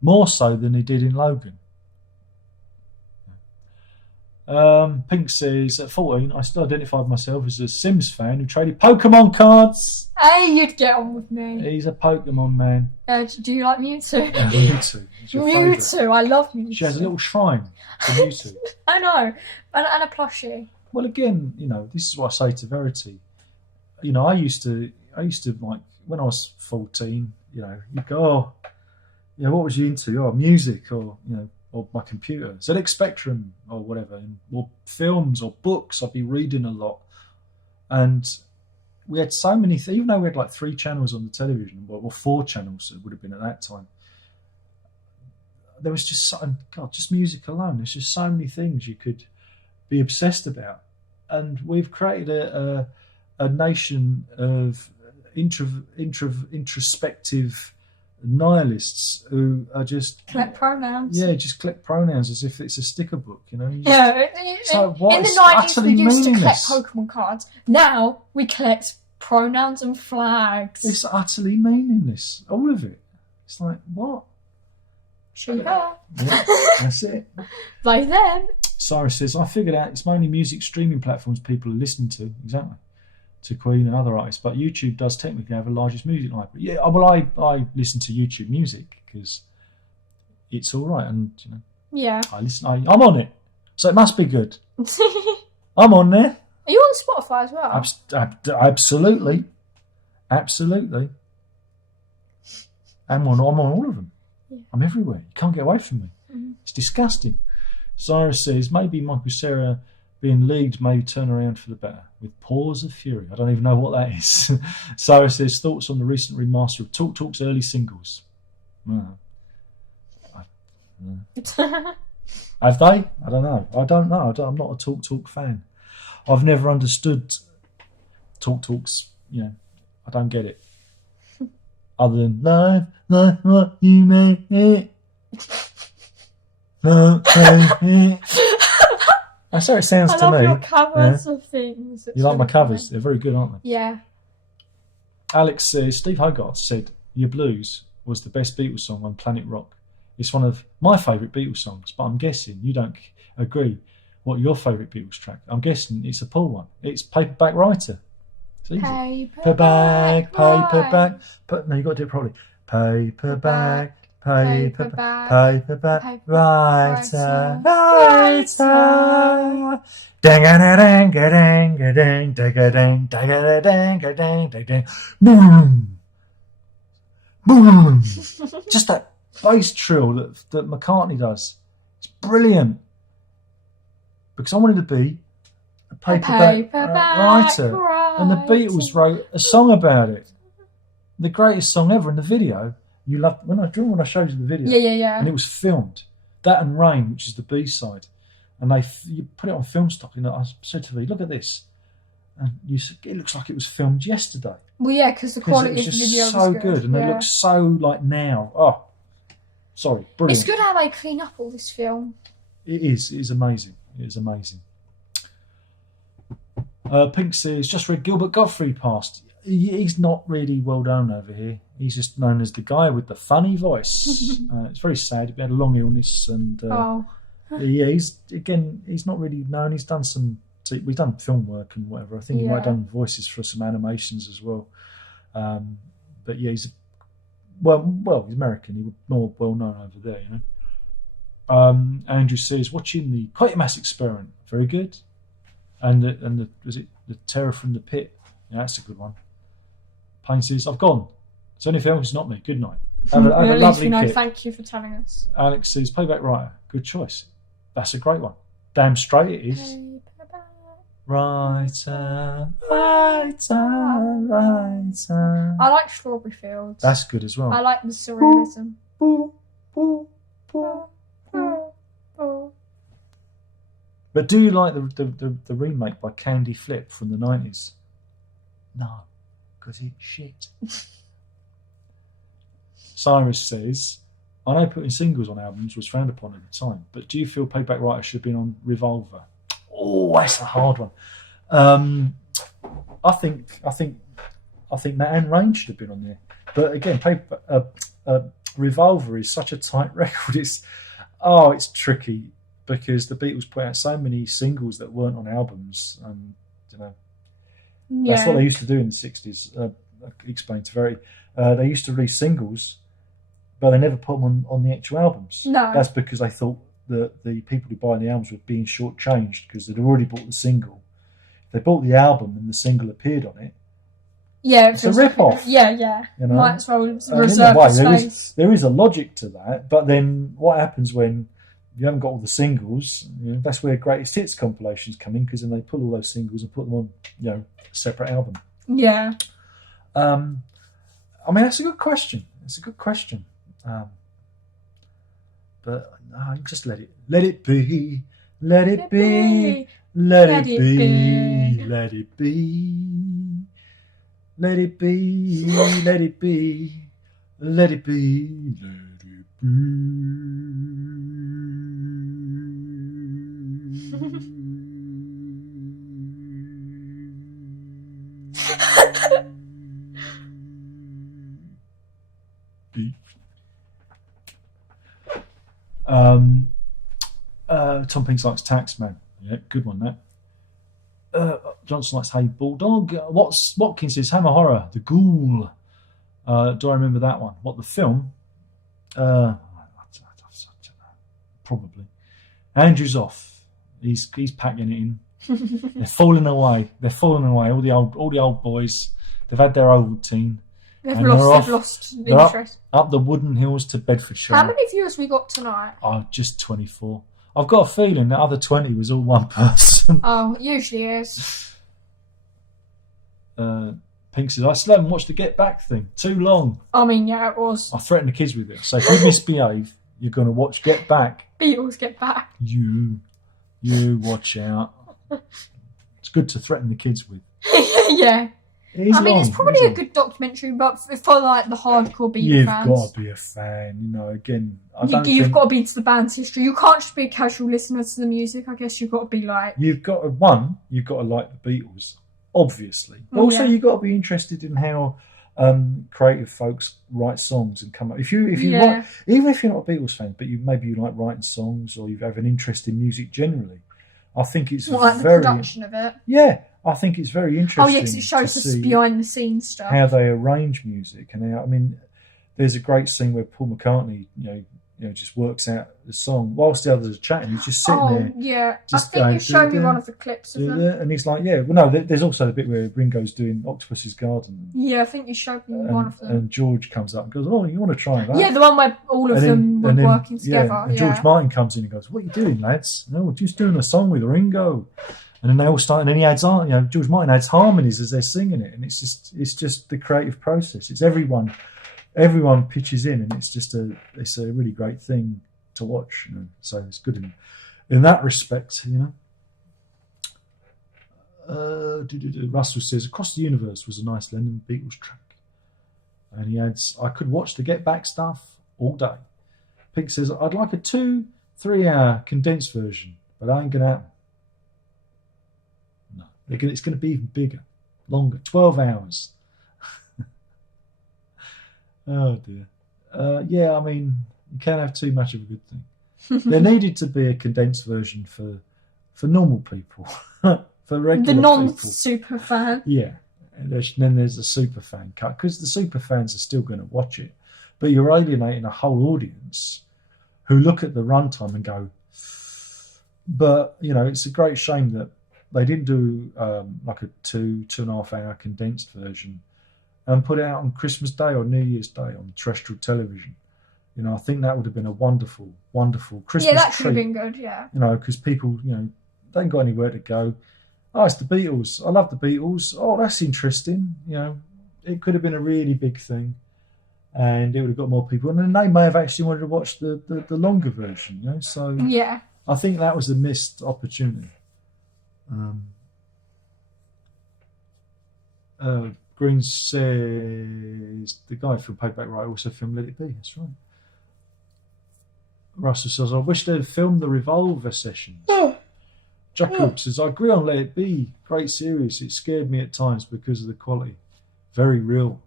More so than he did in Logan. Pink says, at 14, I still identified myself as a Sims fan who traded Pokemon cards. Hey, you'd get on with me. He's a Pokemon man. Do you like Mewtwo? Yeah, Mewtwo. It's your favourite. Mewtwo, I love Mewtwo. She has a little shrine for Mewtwo. I know, and a plushie. Well, again, you know, this is what I say to Verity. You know, I used to like when I was 14. You know, you go, oh, you know, what was you into? Oh, music, or you know, or my computer, ZX Spectrum, or whatever, or films or books. I'd be reading a lot, and we had so many. Even though we had like 3 channels on the television, or 4 channels, it would have been at that time. There was just just music alone. There's just so many things you could be obsessed about, and we've created a nation of introspective nihilists who are just Collect pronouns. Yeah, just collect pronouns as if it's a sticker book, you know. You just, Yeah, so what? in the It's 90s we utterly used to collect meaningless. Pokemon cards. Now we collect pronouns and flags. It's utterly meaningless, all of it. It's like, what? Sure you are. Yeah, that's it. By them. Cyrus says, I figured out it's mainly music streaming platforms people are listening to, exactly, to Queen and other artists, but YouTube does technically have the largest music library. Yeah, well, I listen to YouTube Music because it's all right, and you know, Yeah. I'm on it, so it must be good. I'm on there. Are you on Spotify as well? Absolutely. I'm on all of them. Yeah. I'm everywhere. You can't get away from me. Mm-hmm. It's disgusting. Cyrus says, maybe Michael Cera being leagued may turn around for the better, with Paws of Fury. I don't even know what that is. Cyrus says, thoughts on the recent remaster of Talk Talk's early singles? Have they? I don't know. I'm not a Talk Talk fan. I've never understood Talk Talk's, you know, I don't get it. Other than life, what you make it. That's how it sounds I to love me. your covers of things. You like my covers? They're very good, aren't they? Yeah. Alex says, Steve Hogarth said, Your Blues was the best Beatles song on Planet Rock. It's one of my favourite Beatles songs, but I'm guessing you don't agree. What your favourite Beatles track? I'm guessing it's a Paul one. It's Paperback Writer. It's easy. Paperback. No, you've got to do it properly. Paperback writer. Boom. Boom. Just that bass trill that McCartney does. It's brilliant. Because I wanted to be a paperback writer. And the Beatles wrote a song about it. The greatest song ever in the video. You loved when I showed you the video. Yeah. And it was filmed. That and Rain, which is the B-side. And you put it on film stock. And I said to Lee, look at this. And it looks like it was filmed yesterday. Well, yeah, because the quality of the video was so was good. And it looks so like now. Oh, sorry, brilliant. It's good how they clean up all this film. It is. It is amazing. It is amazing. Pink says, just read Gilbert Gottfried passed. He's not really well known over here. He's just known as the guy with the funny voice. It's very sad. He had a long illness, and he's not really known. He's done we've done film work and whatever. I think he might have done voices for some animations as well. But yeah, he's American. He was more well known over there, you know. Andrew says, watching the Quatermass Experiment, very good. And was it the Terror from the Pit? Yeah, that's a good one. Payne says, I've gone. It's only film, it's not me. Good night. Have a lovely kit. Thank you for telling us. Alex says, Playback Writer. Good choice. That's a great one. Damn straight it is. Writer. I like Strawberry Fields. That's good as well. I like the surrealism. But do you like the remake by Candy Flip from the 90s? No, because it's shit. Cyrus says, I know putting singles on albums was frowned upon at the time, but do you feel Playback Writer should have been on Revolver? Oh, that's a hard one. I think that and Rain should have been on there. But again, Revolver is such a tight record. It's tricky because the Beatles put out so many singles that weren't on albums. That's what they used to do in the 60s. Explain to Verity. They used to release singles, but they never put them on the actual albums. No. That's because they thought that the people who buy the albums were being shortchanged because they'd already bought the single. If they bought the album and the single appeared on it, it's a rip-off. Yeah. You know? Might as well reserve the space. There is a logic to that, but then what happens when you haven't got all the singles? You know, that's where greatest hits compilations come in, because then they pull all those singles and put them on, a separate album. Yeah. I mean, that's a good question. But just let it be, let it be, let it be, let it be, let it be, let it be, let it be, let it be. Tom Pinks likes Taxman. Yeah, good one, that. Johnson likes Hey Bulldog. Watkins says Hammer Horror, The Ghoul. Do I remember that one? What, the film? Probably. Andrew's off. He's packing it in. They're falling away. All the old boys. They've had their Ovaltine. They've lost interest. Up the wooden hills to Bedfordshire. How many viewers we got tonight? Oh, just 24. I've got a feeling that other 20 was all one person. Oh, it usually is. Pink says, I still haven't watched the Get Back thing. Too long. I mean, yeah, it was. I threatened the kids with it. So if you misbehave, you're going to watch Get Back. Beatles Get Back. You watch out. It's good to threaten the kids with. Yeah. It's probably a long. good documentary, but for like the hardcore Beatles fans, you've got to be a fan. Again, you've got to be into the band's history. You can't just be a casual listener to the music. I guess you've got to be like. You've got to like the Beatles, obviously. But also, you've got to be interested in how creative folks write songs and come up. If you Yeah. write, even if you're not a Beatles fan, but maybe you like writing songs or you have an interest in music generally, I think it's Well, like the very production of it. yeah. I think it's very Oh interesting. yeah, because it shows to us see behind the scenes stuff. how they arrange music and how. I mean, there's a great scene where Paul McCartney, just works out the song whilst the others are chatting. He's just sitting there. Yeah. just I think going, you showed me "Do-do, one of the clips of them. and he's like, yeah. Well, no, there's also the bit where Ringo's doing Octopus's Garden. Yeah, I think you showed me one of them. And George comes up and goes, "Oh, you want to try that?" Yeah, the one where all of them were working together. Yeah, and George Martin comes in and goes, "What are you doing, lads?" "No, we're just doing a song with Ringo." And then they all start, and then he adds, George Martin adds harmonies as they're singing it, and it's just the creative process. It's everyone pitches in, and it's a really great thing to watch. So it's good in that respect, Russell says, "Across the Universe" was a nice Lennon Beatles track. And he adds, "I could watch the Get Back stuff all day." Pink says, "I'd like a 2-3 hour condensed version, but that ain't going to happen." No. It's going to be even bigger, longer, 12 hours. Oh dear. Yeah, I mean, you can't have too much of a good thing. There needed to be a condensed version for normal people. For regular The people. non-super fan. Yeah. And then there's a super fan cut, because the super fans are still going to watch it. But you're alienating a whole audience who look at the runtime and go, but, it's a great shame that they didn't do like a 2.5 hour condensed version and put it out on Christmas Day or New Year's Day on terrestrial television. I think that would have been a wonderful, wonderful Christmas treat. Yeah, that could have treat. been good, yeah. Because people, they ain't got anywhere to go. Oh, it's the Beatles. I love the Beatles. Oh, that's interesting. It could have been a really big thing, and it would have got more people. And then they may have actually wanted to watch the longer version. So yeah, I think that was a missed opportunity. Green says the guy from Payback Right also filmed Let It Be. That's right. Russell says, "I wish they'd filmed the Revolver sessions." Jacob says, "I agree on Let It Be. Great series. It scared me at times because of the quality. Very real.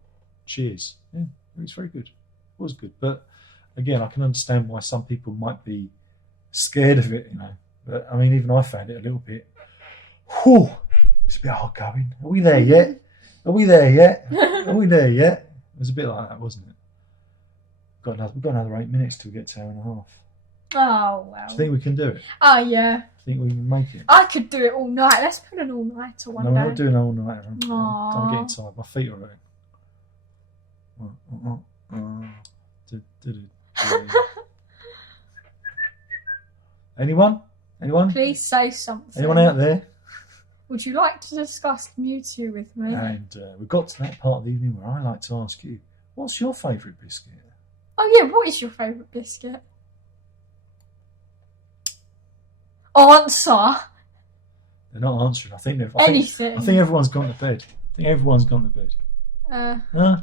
Cheers." Yeah, it's very good. It was good. But again, I can understand why some people might be scared of it, But I mean, even I found it a little bit, it's a bit hard going. Are we there yet? Are we there yet? Are we there yet? It was a bit like that, wasn't it? We've got another 8 minutes till we get to 1.5 Oh, wow. Do you think we can do it? Oh, yeah. Do you think we can make it? I could do it all night. Let's put an all-nighter one No, day. we're not doing all night. I'm Aww. getting tired. My feet are hurting. Anyone? Please say something. Anyone out there? Would you like to discuss Mewtwo with me? And we've got to that part of the evening where I like to ask you, what's your favourite biscuit? Oh, yeah. What is your favourite biscuit? Answer. They're not answering. I think everyone's gone to bed.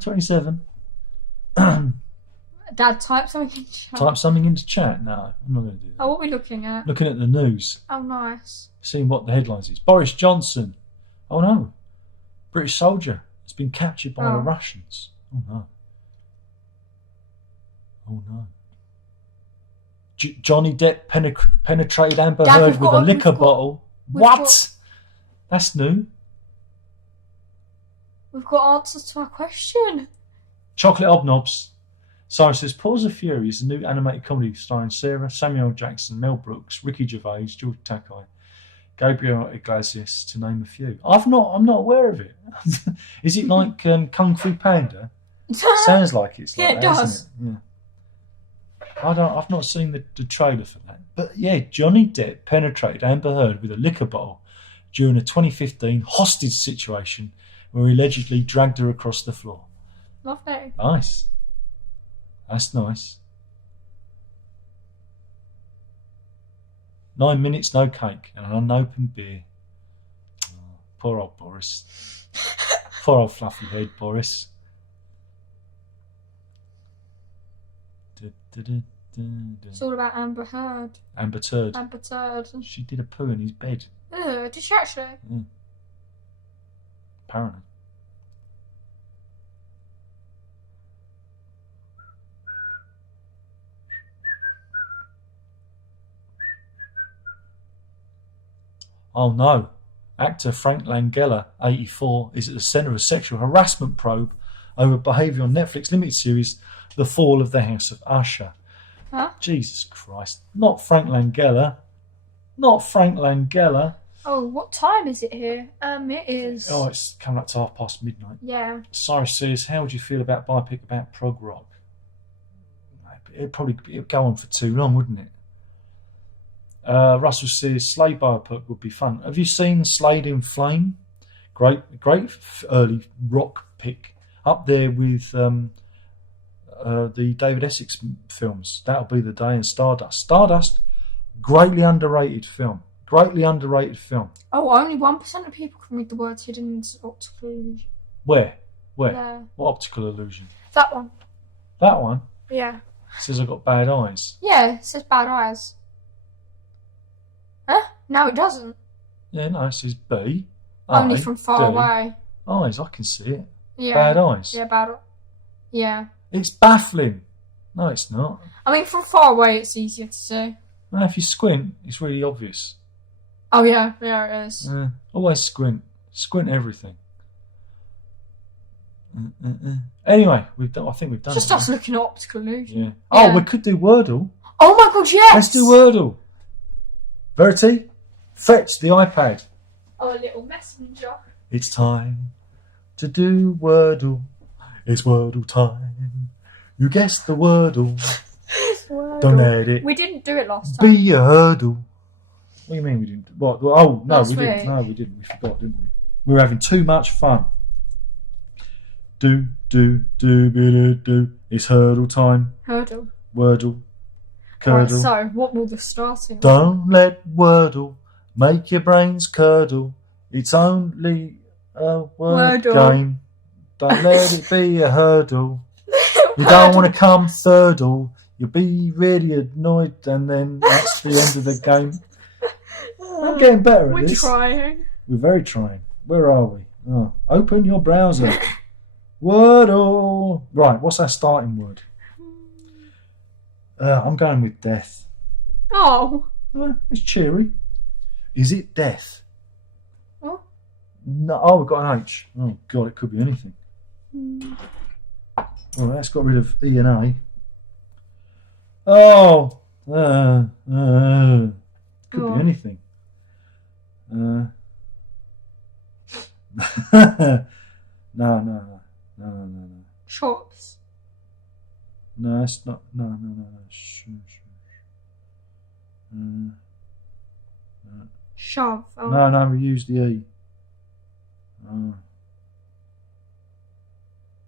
27. Dad, type something in chat. Type something into chat. No, I'm not going to do that. Oh, what are we looking at? Looking at the news. Oh, nice. Seeing what the headlines is. Boris Johnson. Oh no. British soldier has been captured by the Russians. Oh no. Oh no. Johnny Depp penetrated Amber Dad, Heard with a liquor bottle. What? That's new. We've got answers to our question. Chocolate Hobnobs. Simon says, Paws of Fury is a new animated comedy starring Sarah, Samuel L. Jackson, Mel Brooks, Ricky Gervais, George Takei, Gabriel Iglesias, to name a few. I'm not aware of it. Is it like Kung Fu Panda? Sounds like it's like it that, does. isn't it? Yeah. I've not seen the trailer for that. But yeah, Johnny Depp penetrated Amber Heard with a liquor bottle during a 2015 hostage situation where he allegedly dragged her across the floor. Lovely. Nice. That's nice. 9 minutes, no cake, and an unopened beer. Oh, poor old Boris. Poor old fluffy head, Boris. It's all about Amber Heard. Amber Turd. Amber Turd. She did a poo in his bed. Did she actually? Yeah. Apparently. Oh no. Actor Frank Langella, 84, is at the centre of a sexual harassment probe over behaviour on Netflix limited series The Fall of the House of Usher. Huh? Jesus Christ. Not Frank Langella. Not Frank Langella. Oh, what time is it here? It is. Oh, it's coming up to midnight. Yeah. Cyrus says, how would you feel about biopic about prog rock? It'd go on for too long, wouldn't it? Russell says, Slade biopic would be fun. Have you seen Slade in Flame? Great early rock pick. Up there with the David Essex films. That'll Be the Day and Stardust. Stardust, greatly underrated film. Greatly underrated film. Oh, only 1% of people can read the words hidden in optical illusion. Where? There. What optical illusion? That one. That one? Yeah. Says I've got bad eyes. Yeah, it says bad eyes. Huh? No, it doesn't. Yeah, no, it says B. Only from far away. Eyes, I can see it. Yeah. Bad eyes. Yeah, bad. Yeah. It's baffling. No, it's not. I mean, from far away, it's easier to see. No, if you squint, it's really obvious. Oh yeah, it is. Always squint. Squint everything. Anyway, I think we've done Just it. us looking at optical illusion. Yeah. Oh, we could do Wordle. Oh my god, yes! Let's do Wordle. Verity, fetch the iPad. Oh, a little messenger. It's time to do Wordle. It's Wordle time. You guessed the Wordle. Wordle. Don't let it We didn't do it last time. be a hurdle. What do you mean we didn't? What? Oh, no, Last we didn't. week. No, we didn't. We forgot, didn't we? We were having too much fun. Do. It's hurdle time. Hurdle. Wordle. Right, Curdle. so, what will the starting Don't let Wordle make your brains curdle. It's only a word Wordle. game. Don't let it be a hurdle. You don't want to come thirdle. You'll be really annoyed, and then that's the end of the game. I'm getting better at We're this. trying. We're very trying. Where are we? Oh, open your browser. Wordle. Right, what's our starting word? I'm going with death. Oh. It's cheery. Is it death? What? No. Oh, we've got an H. Oh, God, it could be anything. Well, that's got rid of E and A. Oh. Could Oh. be anything. No. Chops. No, it's not. No. Shove. Oh. No, we use the E. How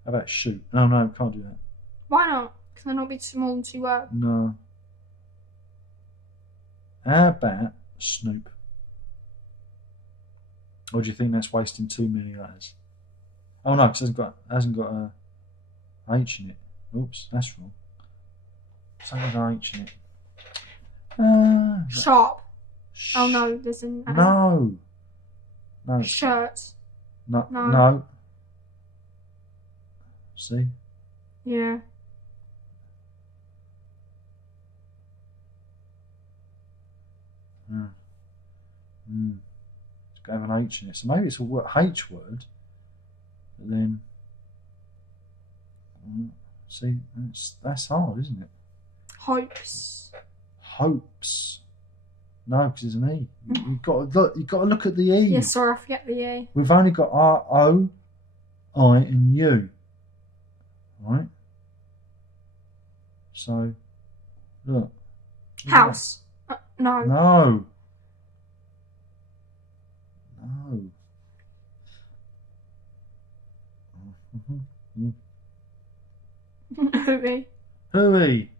about shoot? No, we can't do that. Why not? Can there not be more than 2 words? No. How about snoop? Or do you think that's wasting too many letters? Oh no, because it hasn't got a H in it. Oops, that's wrong. Something's got an H in it. Sharp. Oh no, there's an. No. Shirt. No. No. No. See? Yeah. It's got to have an H in it. So maybe it's a H word. But then, see, that's hard, isn't it? Hopes. Hopes. No, because there's an E. You've got to look at the E. Yeah, sorry, I forget the E. We've only got R, O, I, and U. Right? So, look. House. No. No. Hooey. Hooey.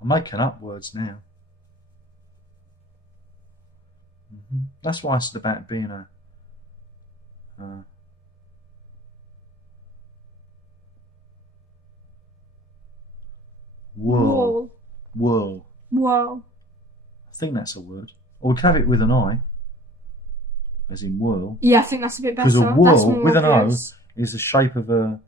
I'm making up words now. That's why I said about being a whirl. Whirl. Whoa. I think that's a word. Or we can have it with an I, as in whirl. Yeah, I think that's a bit better. Because a That's whirl more with an O obvious. is the shape of a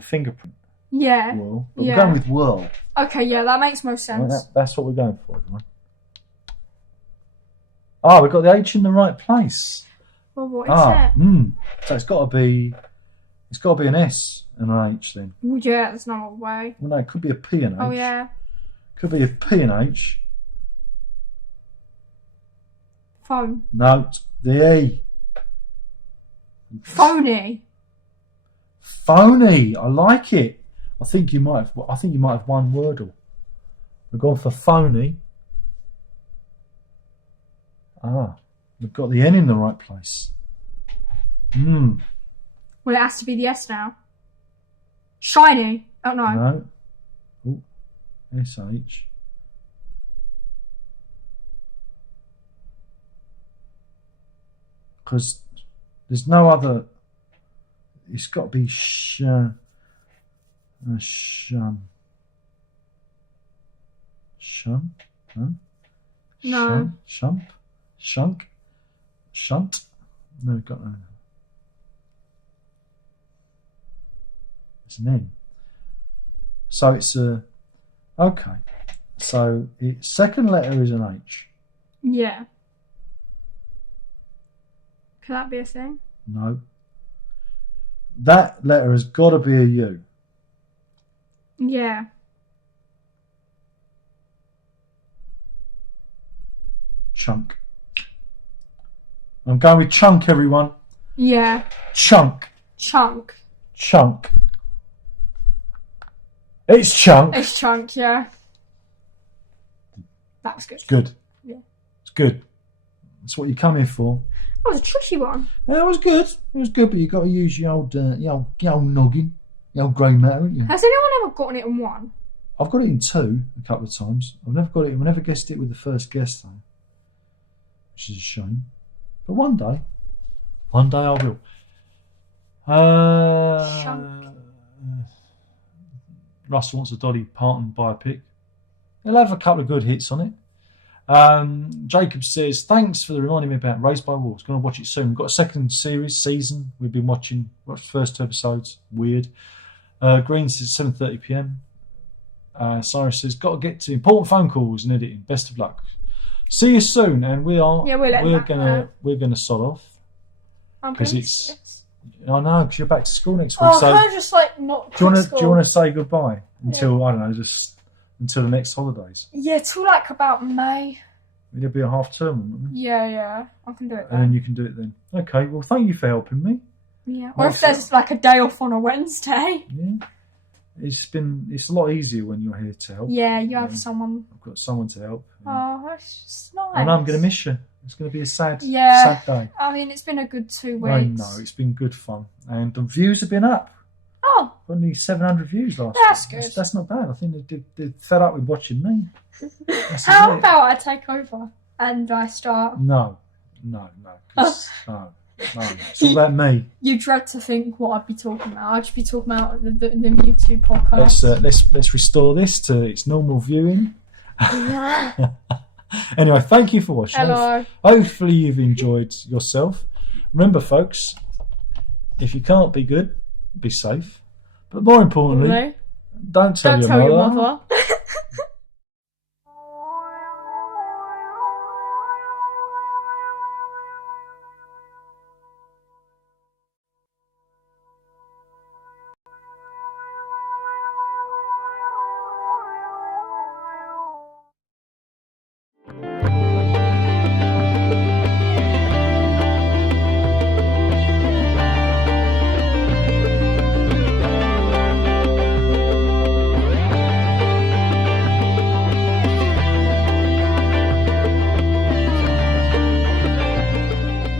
fingerprint. Yeah. Whirl. But Yeah. we're going with whirl. Okay, yeah, that makes most Right, sense. that's what we're going for, everyone. Ah, we've got the H in the right place. Well, what is that? So it's got to be an S and an H then. Well, yeah, there's no other way. Well, no, it could be a P and H. Oh, yeah. Could be a P and H. Phone. No, it's the E. Phony. Phony. I like it. I think you might have won Wordle. We've gone for phony. Ah, we've got the N in the right place. Well, it has to be the S now. Shiny. Oh, no. No. Ooh, SH. Because there's no other. It's got to be shum. Shum? Huh? No. Shunk? Shunt? No, got no. It's an N. So it's a. Okay. So its second letter is an H. Yeah. Could that be a thing? No. That letter has got to be a U. Yeah. Chunk. I'm going with chunk, everyone. Yeah. Chunk. Chunk. Chunk. It's chunk. It's chunk, yeah. That was good. Good. Yeah. It's good. That's what you come here for. That was a tricky one. Yeah, it was good. It was good, but you've got to use your old noggin, your old grey matter, haven't you? Has anyone ever gotten it in one? I've got it in two a couple of times. I've never guessed it with the first guess though, which is a shame. But one day I will. Shunk. Russ wants a Dolly Parton biopic. He'll have a couple of good hits on it. Jacob says, thanks for reminding me about Raised by Wolves. Going to watch it soon. We've got a second season. We've been watched the first 2 episodes. Weird. Green says 7:30 p.m. Cyrus says, got to get to important phone calls and editing. Best of luck. See you soon. And we're gonna sod off because it's. I know, because you're back to school next week. Oh, so can I just not? do you want to say goodbye until I don't know, just until the next holidays? Yeah, till like about May. It'll be a half term, won't it? Yeah, I can do it And then you can do it then. Okay, well, thank you for helping me. Yeah. Or if there's like a day off on a Wednesday. Yeah. It's a lot easier when you're here to help. Yeah, you have someone. I've got someone to help. Oh, that's just nice. And I'm going to miss you. It's going to be a sad day. I mean, it's been a good 2 weeks. I know, it's been good fun. And the views have been up. Oh. Only 700 views last That's week. good. That's not bad. I think they're fed up with watching me. How about I take over and I start? No. No. It's all about me. You dread to think what I'd be talking about. I'd just be talking about the YouTube podcast. Let's restore this to its normal viewing. Anyway, thank you for watching. Hello. Hopefully you've enjoyed yourself. Remember, folks, if you can't be good, be safe. But more importantly, don't tell your mother.